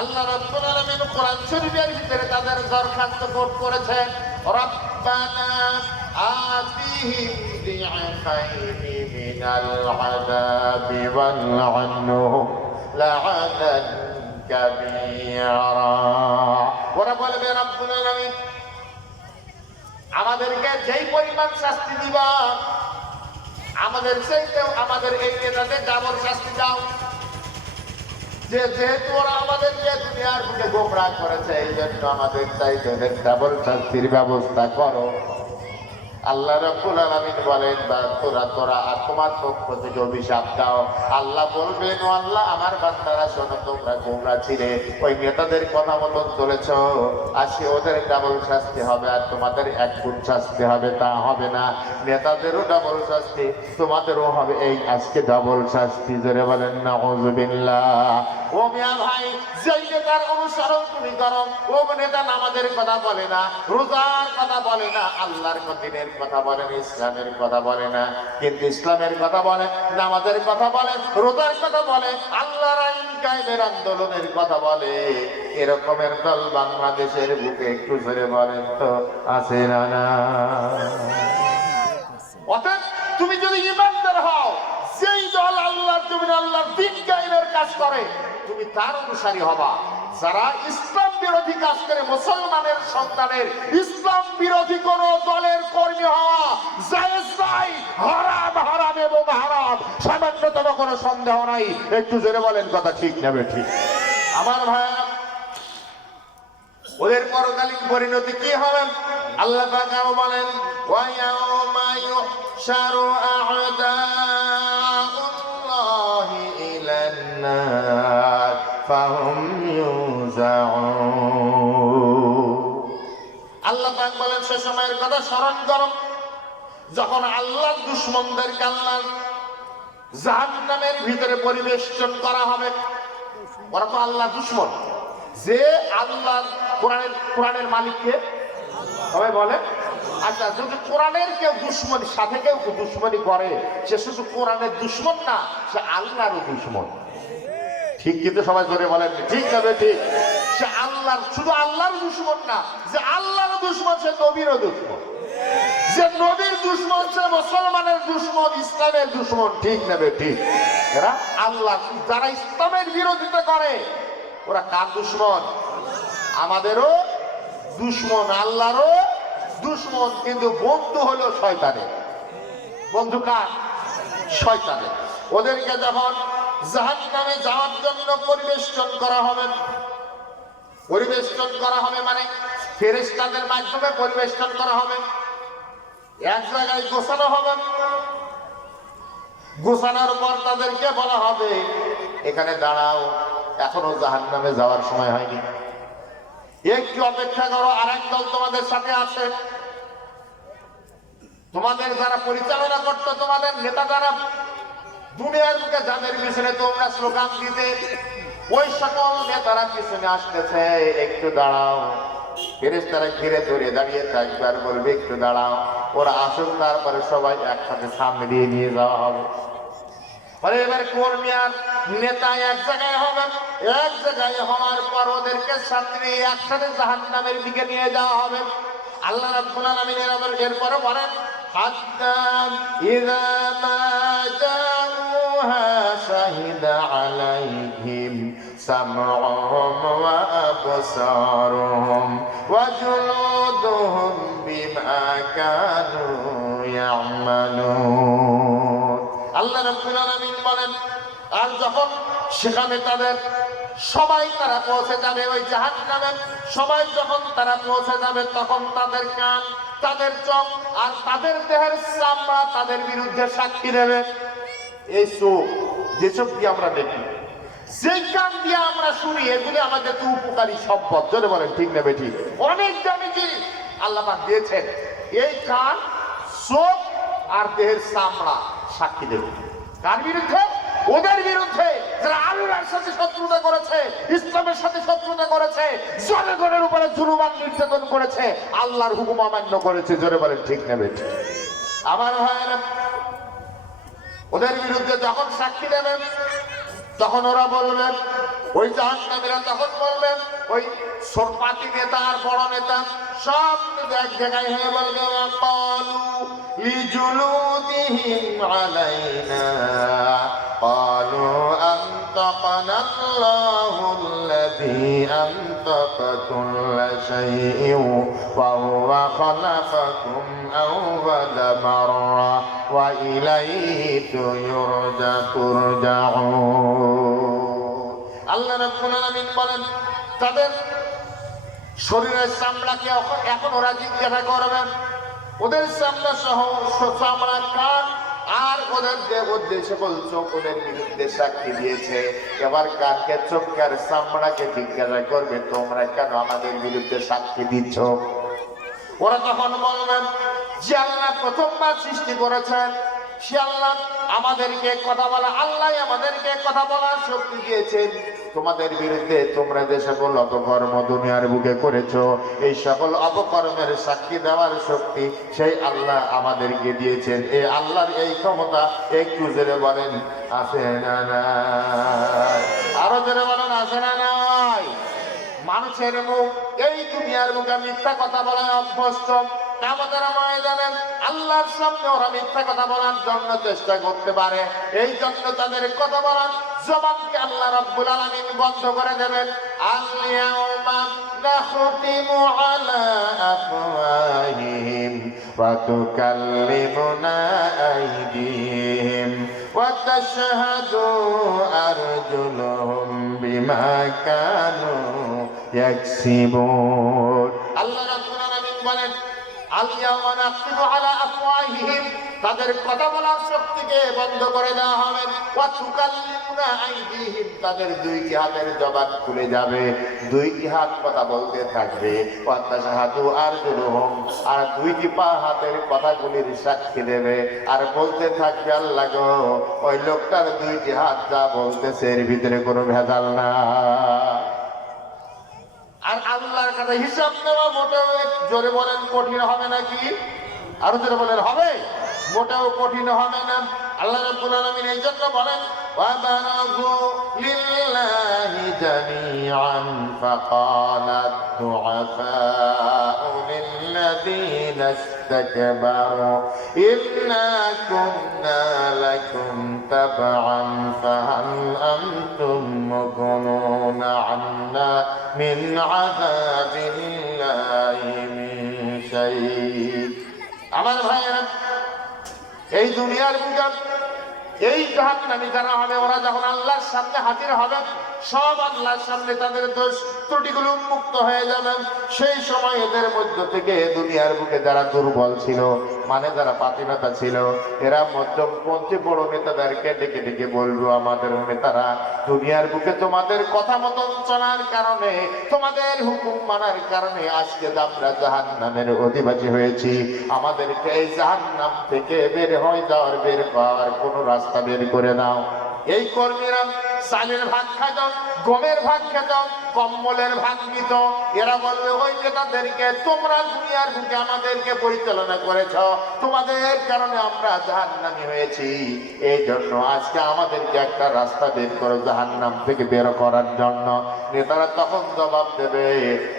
আল্লাহ রাব্বুল আলামিন কোরআন শরীফের ভিতরে তাদের দরখাস্ত করেছেন, রব্বানা আতিহিম দি'ফাইনি মিনাল আযাবি ওয়াল'আনহুম লা'নান কাবীরা। ওরা বলবে, রব্বুল আলামিন, আমাদেরকে যেই পরিমাণ শাস্তি দিবা, আমাদের চাইতেও আমাদের এই নেতাদের ডাবল শাস্তি দাও। যেহেতু ওরা আমাদেরকে দুনিয়ার বুকে গোমরাহ করেছে, এই জন্য আমাদের চাইতে ওদের ডাবল শাস্তির ব্যবস্থা করো। আল্লাহ রাব্বুল আলামিন বলেন, বা তোরা তোমার পক্ষ থেকে অভিশাপ দাও। আল্লাহ বলবেন, ও আল্লাহ, আমার বান্দারা শোনো, তোমরা গোমরা ছিলে, ওই নেতাদের কথা মতন চলেছ, আজকে ওদের ডাবল শাস্তি হবে, আর তোমাদের এক গুণ শাস্তি হবে। তা হবে না, নেতাদেরও ডাবল শাস্তি, তোমাদেরও হবে এই আজকে ডাবল শাস্তি। জোরে বলেন নাউযুবিল্লাহ। ও মিয়া ভাই, যেই নেতার অনুসরণ তুমি করো, ও নেতা নামাজের কথা বলে না, রোজার কথা বলে না, আল্লাহর দিনের কথা বলেন, ইসলামের কথা বলে না, কিন্তু ইসলামের কথা বলে, নামাজের কথা বলে, রোজার কথা বলে, আল্লাহর আইন কায়েমের আন্দোলনের কথা বলে, এরকমের দল বাংলাদেশের বুকে একটু জোরে বলেন তো আছে না? না। অতএব তুমি যদি ইমানদার হও, যেই দল আল্লাহর জমিনে আল্লাহর দ্বীন কায়েমের কাজ করে, তুমি তার অনুসারী হবা। যারা ইসলাম বিরোধী কাজ করে, মুসলমানের সন্তানের ইসলাম বিরোধী কোন দলের কর্মী হওয়া জায়েজ নাই, হারাম, হারাম এবং হারাম, সামান্যতম কোনো সন্দেহ নাই। একটু জোরে বলেন, কথা ঠিক না বেঠিক? আমার ভাইয়া, ওদের পরকালীন পরিণতি কি হবে? আল্লাহ পাক বলেন, ওয়া ইয়াউমা ইউহশারু আ'দাউল্লাহি ইলান নার ফাহুম ইউযাউন। আল্লাহ পাক বলেন, সে সময়ের কথা স্মরণ করো যখন আল্লাহর দুশমনদেরকে আল্লাহ জাহান্নামের ভিতরে পরিবেষ্টন করা হবে, ওরা তো আল্লাহ দুশমন। যে আল্লাহ কোরআনের মালিককে সবাই বলে, আচ্ছা যদি কোরআনের কেউ দুশমনি সাথে কেউ দুশমনি করে, সে শুধু কোরআনের দুশমন না, সে আল্লাহরও দুশমন। ঠিক কিন্তু সবাই জোরে বলেন ঠিক যাবে ঠিক। সে আল্লাহর শুধু আল্লাহর দুশমন না, যে আল্লাহর দুশমন সে নবীরও দুশমন। যে নবীর দুশমন সে মুসলমানের দুশমন, ইসলামের দুশমন। ঠিক নেবে ঠিক। এরা আল্লাহ, যারা ইসলামের বিরোধিতা করে ওরা কার দুশমন? আমাদেরও দুশমন, আল্লাহরও দুশমন। কিন্তু বন্ধু হলো শয়তানের। বন্ধু কার? শয়তানের। ওদেরকে যখন জাহান্নামে যাওয়ার জন্য পরিবেষ্টন করা হবে, পরিবেষ্টন করা হবে মানে ফেরেশতাদের মাধ্যমে পরিবেষ্টন করা হবে, এক জায়গায় গোছানো হবে। গোছানোর পর তাদেরকে বলা হবে এখানে দাঁড়াও, এখনো জাহান্নামে যাওয়ার সময় হয়নি, একটু অপেক্ষা করো, আরেক দল তোমাদের সাথে আছে। তোমাদের যারা পরিচালনা করতো, তোমাদের নেতা যারা দুনিয়ার বুকে যাদের পিছনে তোমরা স্লোগান দিতে, ওই সকল নেতারা পিছনে আসতেছে, একটু দাঁড়াও। ফেরেশতারা ঘিরে ধরে দাঁড়িয়ে থাকবে আর বলবে একটু দাঁড়াও। ওরা আসুক, তারপরে সবাই একসাথে সামনে দিয়ে নিয়ে যাওয়া হবে। এবার কর্মী আর নেতা এক জায়গায় হবেন, এক জায়গায় হওয়ার পর ওদেরকে সাথে একসাথে জাহান্নামের দিকে নিয়ে যাওয়া হবে। আল্লাহ রাব্বুল আলামিন এরপরে বলেন হাত্তা ইযা মা জাউহা শাহিদা আলাইহিম সামউহুম ওয়া আবসারুহুম ওয়া জুলুদুহুম বিমা কানু ইয়ামালুন। আল্লাহ রাব্বুল আলামিন বলেন, আর যখন সেখানে তাদের সবাই তারা পৌঁছে যাবে ওই জাহান্নামে, সবাই যখন তারা পৌঁছে যাবে তখন তাদের কান, তাদের চোখ আর তাদের দেহের চামড়া তাদের বিরুদ্ধে সাক্ষী দেবে। এই চোখ, যে চোখ দিয়ে আমরা দেখি, যে কান দিয়ে আমরা শুনি, এগুলি আমাদের তো উপকারী সম্পদ। যদি বলেন ঠিক নেবে ঠিক, অনেক দামি জিনিস আল্লাহ পাক দিয়েছেন। এই কান, চোখ আর দেহের চামড়া সাক্ষী দেবে কার বিরুদ্ধে? ওদের বিরুদ্ধে যারা আল্লাহর সাথে শত্রুতা করেছে, ইসলামের সাথে শত্রুতা করেছে, জনগণের উপরে জুলুম নির্যাতন করেছে, আল্লাহর হুকুম অমান্য করেছে। জোরে বলেন ঠিক নেবে ঠিক। আমার ভাইয়েরা, ওদের বিরুদ্ধে যখন সাক্ষী দেবেন তখন ওরা বলবেন, ওই জাহান্নামীরা তখন বলবেন, ওই সরপাতি নেতা আর বড় নেতা সব এক জায়গায় হয়ে বলবে ক্বালু লিজুলুদিহিম আলাইনা ক্বালু আনতাকানা আল্লাহুল্লাযী আনতাকা কুল্লা শাইইন ওয়া হুয়া খালাকাকুম আউওয়ালা মাররা ওয়া ইলাইহি তুরজাউন। আল্লাহ রাব্বুল আলামিন বলেন, তাদের শরীরের চামড়াকে এখন ওরা জিজ্ঞাসা করবে, ওদের চামড়া সহ চামড়া কান আর ওদের যে সকল চোখ ওদের বিরুদ্ধে সাক্ষী দিয়েছে, এবার কানকে, চোখকে আর চামড়াকে জিজ্ঞাসা করবে তোমরা কেন আমাদের বিরুদ্ধে সাক্ষী দিচ্ছ? ওরা তখন বলবেন যে আল্লাহ প্রথমবার সৃষ্টি করেছেন, সে আল্লাহ আমাদেরকে কথা বলা, আল্লাহ আমাদেরকে কথা বলার শক্তি দিয়েছেন। তোমাদের বিরুদ্ধে তোমরা যে সকল অপকর্ম দুনিয়ার বুকে করেছো, এই সকল অপকর্মের সাক্ষী দেওয়ার শক্তি সেই আল্লাহ আমাদেরকে দিয়েছেন। এই আল্লাহর এই ক্ষমতা একটু জোরে বলেন আছে না নাই? আরো জোরে বলেন আছে না নাই? মানুষের মুখ এই দুনিয়ার মুখে মিথ্যা কথা বলায় অভ্যস্ত। কিয়ামতের ময়দানে আল্লাহর সামনে ওরা মিথ্যা কথা বলার জন্য চেষ্টা করতে পারে। এই জন্য তাদের কথা বলার জবানকে আল্লাহ রাব্বুল আলামিন বন্ধ করে দেবেন। আল-ইয়াউমা নাখতিমু আলা আফওয়াহিহিম ওয়া তুকাল্লিমুনা আইদিহিম ওয়া তাশহাদু আরজুলুহুম বিমা কানু ইয়াকসিবুন। আল্লাহ রাব্বুল আলামিন বলেন, আল-ইয়াওমা নাখতিমু আলা আফওয়াহিহিম, তাদের কথা বলার শক্তিকে বন্ধ করে দেওয়া হবে। ওয়া তুকাল্লিমুনা আইদিহিম, তাদের দুইটি হাতের জবান খুলে যাবে, দুইটি হাত কথা বলতে থাকবে। ওয়া তাশহাদু আরজুলুহুম, আর দুইটি পা হাতের কথাগুলির সাক্ষী দেবে আর বলতে থাকবে, আল্লাহ গো, ওই লোকটার দুইটি হাত যা বলতেছে এর ভিতরে কোনো ভেজাল না। আর আল্লাহর কাছে হিসাব নেওয়া মোটেও, জোরে বলেন, কঠিন হবে নাকি? আরো জোরে বলেন, হবে? মোটেও কঠিন হবে না। আল্লাহ রাব্বুল আলামিন এই জন্য বলেন, ওয়া বারাযু লিল্লাহি জামিআন ফাকালাত দুআফাউ লিল্লাযীনা ইসতাকবারু ইন্না কুন্না লাকুম তাবআন ফাহাল আনতুম মুগনুনা আন্না মিন আযাবিল্লাহি মিন শাই'ইন। আমার ভাইয়েরা, এই দুনিয়ার বুকে এই জাহান্নামী যারা হবে, ওরা যখন আল্লাহর সামনে হাজির হবে, সব আল্লাহর সামনে তাদের দোষ ত্রুটিগুলো উন্মুক্ত হয়ে যাবে। সেই সময় এদের মধ্য থেকে দুনিয়ার বুকে যারা দুর্বল ছিল, মানে যারা পাতিনেতা ছিল, এরা মধ্যমপন্থী বড় নেতাদেরকে ডেকে ডেকে বলবো, আমাদের নেতারা, দুনিয়ার বুকে তোমাদের কথা মতন চলার কারণে, তোমাদের হুকুম মানার কারণে আজকে আমরা জাহান্নামের অধিবাসী হয়েছি। আমাদেরকে এই জাহান্নাম থেকে বের হওয়ার কোনো রাস্তা বের করে দাও। এই কর্মীরা চালের ভাগ খেত, গমের ভাগ খেত, কম্বলের ভাগ নিত। এরা বলবে ওই নেতাদেরকে, তোমরা দুনিয়ার বুকে আমাদেরকে পরিচালনা করেছ, তোমাদের কারণে আমরা জাহান্নামী হয়েছি, এই জন্য আজকে আমাদেরকে একটা রাস্তা বের করো জাহান্নাম থেকে বের করার জন্য। নেতারা তখন জবাব দেবে,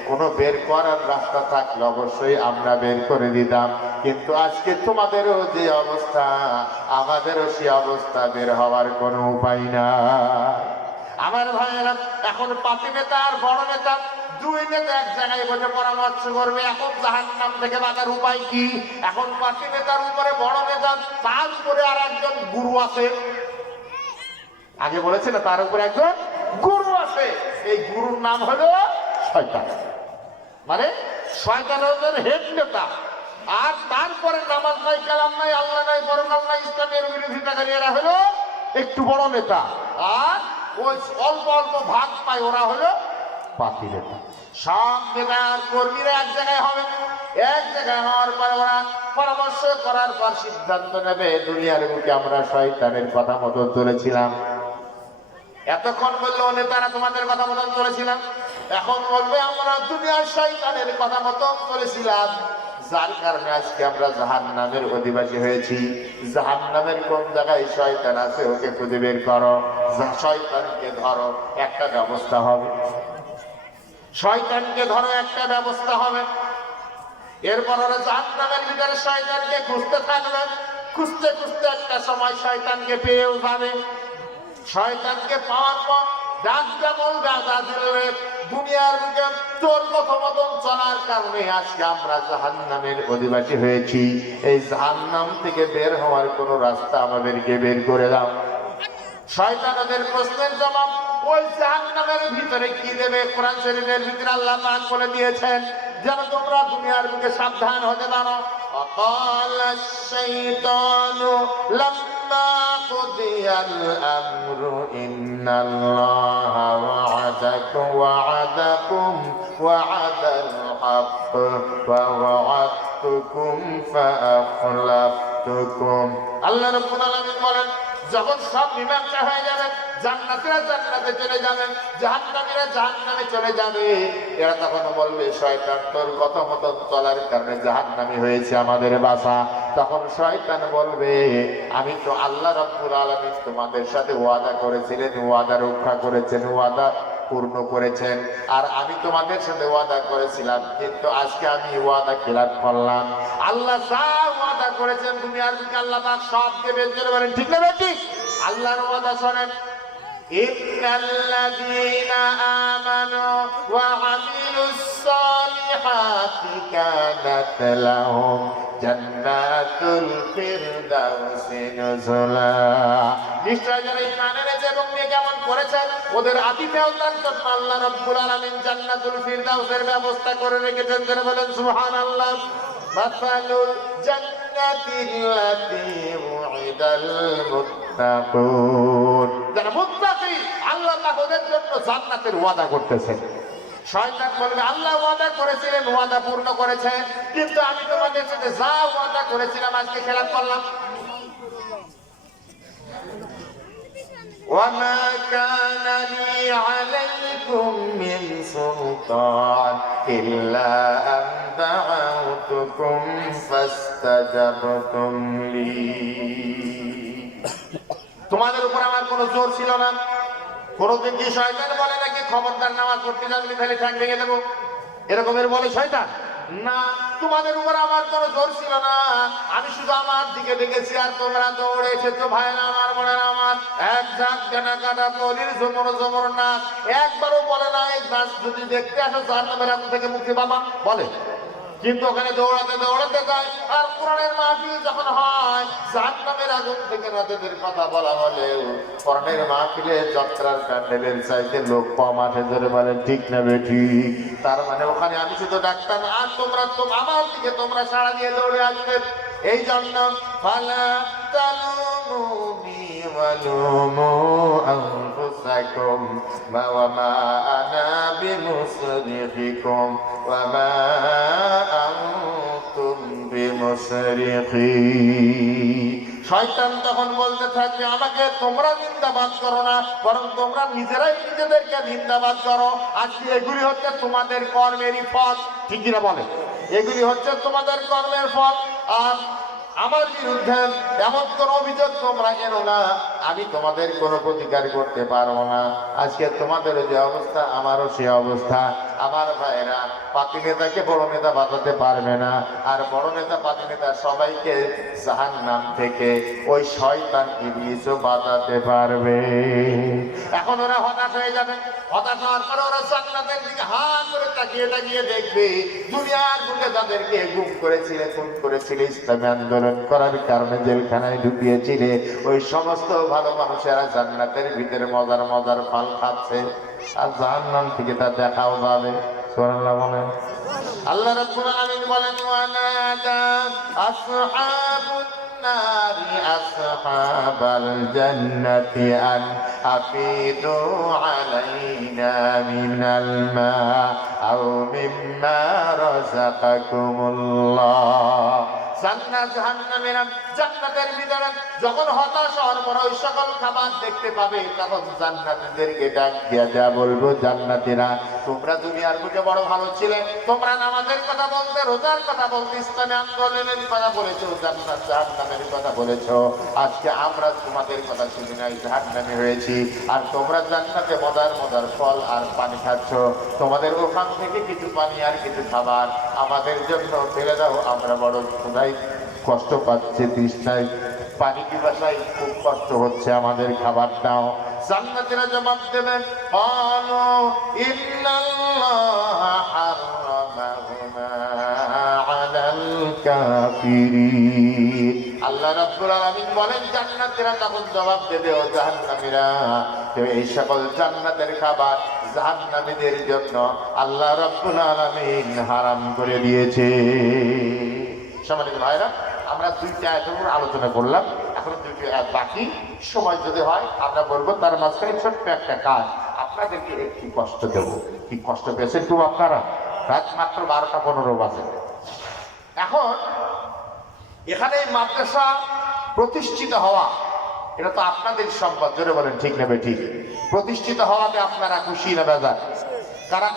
কোনো বের করার রাস্তা থাকলে অবশ্যই আমরা বের করে দিতাম, কিন্তু আজকে তোমাদেরও যে অবস্থা, আমাদেরও সে অবস্থা, বের হওয়ার কোনো উপায় না। আমার ভাইয়েরা, এখন পাতি নেতা আর বড় নেতা, দুই নেতা এক জায়গায় বসে পরামর্শ করবে এখন জাহান্নাম থেকে বাঁচার উপায় কি। এখন পাতি নেতার উপরে বড় নেতা, তার উপরে আর একজন গুরু আছে। আগে বলেছে না, তার উপরে একজন গুরু আছে। এই গুরুর নাম হলো শয়তান, মানে শয়তান হলো হেড নেতা। আর তারপরে নামাজ নাই, কালাম নাই, আল্লাহ নাই, পরকাল নাই, ইসলামের বিরোধিতাকারী, এরা হলো একটু বড় নেতা। আর ওই অল্প অল্প ভাগ পায়, ওরা হলো পাতি নেতা। সব নেতার কর্মীরা এক জায়গায় হবে, এক জায়গায় হওয়ার পর ওরা পরামর্শ করার পর সিদ্ধান্ত নেবে, দুনিয়ার বুকে আমরা শয়তানের কথা মতো চলেছিলাম। এতক্ষণ বললো নেতারা তোমাদের কথা মতন চলেছিলাম, এখন বলবে আমরা দুনিয়ার শয়তানের কথা মতন চলেছিলাম, যার কারণে আজকে আমরা জাহান্নামের অধিবাসী হয়েছি। জাহান্নামের কোন জায়গায় শয়তান আছে ওকে খুঁজে বের করো, শয়তানকে ধরো, একটা ব্যবস্থা হবে। শয়তানকে ধরো, একটা ব্যবস্থা হবে। এরপর ওরা জাহান্নামের ভিতরে শয়তানকে খুঁজতে থাকবে, খুঁজতে খুঁজতে একটা সময় শয়তানকে পেয়েও যাবে। শয়তানকে পাওয়ার পর ডাকটা বলবে, দুনিয়ার বুকে তোর কথা মতন চলার কারণে আজকে আমরা জাহান্নামের অধিবাসী হয়েছি, এই জাহান্নাম থেকে বের হওয়ার কোন রাস্তা আমাদেরকে বের করে দাও। শয়তানদের প্রশ্নের জবাব ওই জাহান্নামের ভিতরে কি দেবে? কোরআন শরীফের ভিতরে আল্লাহ পাক বলে দিয়েছেন, যেন তোমরা দুনিয়ার বুকে সাবধান হতে পারো। وقال الشيطان لما قضي الأمر إن الله وعدكم وعد الحق ووعدتكم فأخلفتكم। আল্লাহ রাব্বুল আলামিন বলেন, যখন সব মীমাংসা হয়ে যাবে, জান্নাতীরা জান্নাতে চলে যাবেন, জাহান্নামীরা জাহান্নামে চলে যাবে, এরা তখন বলবে শয়তান তোর কথা মতো চলার কারণে জাহান্নামী হয়েছে, আমাদের বাসা। তখন শয়তান বলবে, আমি তো আল্লাহ রাব্বুল আলামিন তোমাদের সাথে ওয়াদা করেছিলেন, ওয়াদা রক্ষা করেছেন, ওয়াদা পূর্ণ করেছেন, আর আমি তোমাদের সাথে ওয়াদা করেছিলাম, কিন্তু আজকে আমি ওয়াদা খিলাফ করলাম। আল্লাহ যা ওয়াদা করেছেন দুনিয়ার বুকে আল্লাহ পাক সব দেবেন, বলেন ঠিক না ঠিক? আল্লাহর ওয়াদা শোনেন, ইন্নাল্লাযীনা আমানু ওয়া আমিলুস সালিহাতি কানাত লাহুম জান্নাতুল ফিরদাউসি নুজুলা। নিশ্চয় যারা ঈমান এনেছে এবং নেকামল করেছে, ওদের আতিথেয়তার জন্য আল্লাহ রাব্বুল আলামিন জান্নাতুল ফিরদাউসের ব্যবস্থা করে রেখেছেন। বলেন সুবহানাল্লাহ। মাসালুল জান্নাতিল্লাতী উইদাল মুত্তাকুন, যারা মুত্তাকি আল্লাহ তাআলার জন্য জান্নাতের ওয়াদা করতেছেন। শয়তান বলবে আল্লাহ ওয়াদা করেছিলেন, ওয়াদা পূর্ণ করেছেন, কিন্তু আমি তোমাদের সাথে যা ওয়াদা করেছিলাম আজকে খেলাপ করলাম। وما كان لي عليكم من سلطان إلا أن دعوتكم فاستجبتم لي। তোমাদের উপর আমার কোনো জোর ছিল না। কোনদিন কি শয়তান বলে নাকি খবরদার নামাজ পড়তে যাবি তাহলে ঠ্যাং ভেঙে দেবো, এরকমের বলে শয়তান? না, তোমাদের উপর আমার কোনো জোর ছিল না। আমি শুধু আমার দিকে দেখেছি আর তোমরা দৌড়ে এসেছো। ভাইরা আমার, মনের আমার, এক ঝাঁক জানা কাটা তলির জমর জমর না, একবারও বলে না এই গাছ যদি দেখতে আসো জাহান্নামের আগুন থেকে মুক্তি পাবা, বলে। কিন্তু ওখানে দৌড়াতে দৌড়াতে যায়। আর কোরআনের মাহফিল যখন হয়, জাহান্নামের আগুন থেকে নাজাতের কথা বলা হলেও কোরআনের মাহফিলে যাত্রার প্যান্ডেলের চাইতে লোক কম আসে। ধরে বলেন ঠিক না বেঠিক? তার মানে ওখানে আমি শুধু ডাক্তার আর তোমরা আমার দিকে তোমরা সাড়া দিয়ে দৌড়ে আসবে। এই জন্য ফালা তালুমুনি ওয়ালুমু আনফুসাকুম ওয়া মা আনা বিমুসরিখিকুম ওয়া মা আনতুম বিমুসরিখি। শয়তান তখন বলতে থাকবে আমাকে তোমরা নিন্দাবাদ করো না, বরং তোমরা নিজেরাই নিজেদেরকে নিন্দাবাদ করো। আজকে এগুলি হচ্ছে তোমাদের কর্মেরই ফল, ঠিক কিনা বলে? এগুলি হচ্ছে তোমাদের কর্মের ফল। আর আমার বিরুদ্ধে এমন কোন অভিযোগ তোমরা এনো না, আমি তোমাদের কোনো প্রতিকার করতে পারবো না। আজকে তোমাদের যে অবস্থা আমারও সে অবস্থা। আমার ভাইরা, পাতি নেতাকে বড় নেতা বাঁচাতে পারবে না, আর বড় নেতা পাতি নেতা সবাইকে জাহান্নাম থেকে ওই শয়তান ইবলিসও বাঁচাতে পারবে। এখন ওরা হতাশ হয়ে যাবে। হতাশ হওয়ার পরে ওরা জান্নাতের দিকে হা করে তাকিয়ে তাকিয়ে দেখবে দুনিয়ার বুকে যাদেরকে গুম করেছিলে, খুন করেছিলে, ইসলামী আন্দোলন করার কারণে জেলখানায় ঢুকিয়েছিলে, ওই সমস্ত ভালো মানুষেরা জান্নাতের ভিতরে মজার মজার ফল খাচ্ছে। আর জাহান্নাম থেকে তা দেখাও যাবে। সুবহানাল্লাহ বলেন। আল্লাহ রাব্বুল আলামিন বলেন ওয়ানাদা আসহাবুন নারি আসহাবাল জান্নাতি আন আফিদু আলাইনা মিনাল মা আও মিম্মা রাযাকাকুমুল্লাহ। জান্নাত জাহান্নামের জান্নাতের ভিতরে যখন হতাশ হওয়ার পর ওই সকল খাবার দেখতে পাবে, তখন জান্নাতীদেরকে ডাক দিয়া দেয়া বলবো, জান্নাতীরা তোমরা দুনিয়ার বুকে বড় ভালো ছিলে, তোমরা নামাজের কথা বলতে, রোজার কথা বলতে, ইসলামী আন্দোলনের কথা বলেছো, জান্নাত জাহান্নামের কথা বলেছো। আজকে আমরা তোমাদের কথা শুনি নাই, জাহান্নামে হয়েছি, আর তোমরা জান্নাতে মজার মজার ফল আর পানি খাচ্ছ। তোমাদের ওখান থেকে কিছু পানি আর কিছু খাবার আমাদের জন্য ফেলে দাও, আমরা বড় ক্ষুধায় কষ্ট পাচ্ছে, তৃষ্ণায় পানি পিপাসায় খুব কষ্ট হচ্ছে, আমাদের খাবার দাও। জান্নাতীরা জবাব দেবেন ক্বালু ইন্নাল্লাহা হারামাহুমা আলাল কাফিরিন। আল্লাহ রাব্বুল আলামিন বলেন, জান্নাতীরা তখন জবাব দেবে, ও জাহান্নামীরা, এই সকল জান্নাতের খাবার জাহান্নামীদের জন্য আল্লাহ রাব্বুল আলামিন হারাম করে দিয়েছে। সম্মানিত ভাইরা, আমরা দুইটা আয়াতের উপর আলোচনা করলাম, এখন দুইটা আয়াত বাকি। সময় যদি হয় আমরা বলবো, তার মাঝখানে ছোট্ট একটা কাজ আপনাদেরকে একটু কষ্ট দেব। কি কষ্ট পেয়েছেন তো আপনারা? রাত মাত্র 12টা 15 বাজে। এখন এখানে মাদ্রাসা প্রতিষ্ঠিত হওয়া, এটা তো আপনাদের সম্পদ। জোরে বলেন ঠিক নেবে ঠিক? প্রতিষ্ঠিত হওয়াতে আপনারা খুশি না বেজার? কারা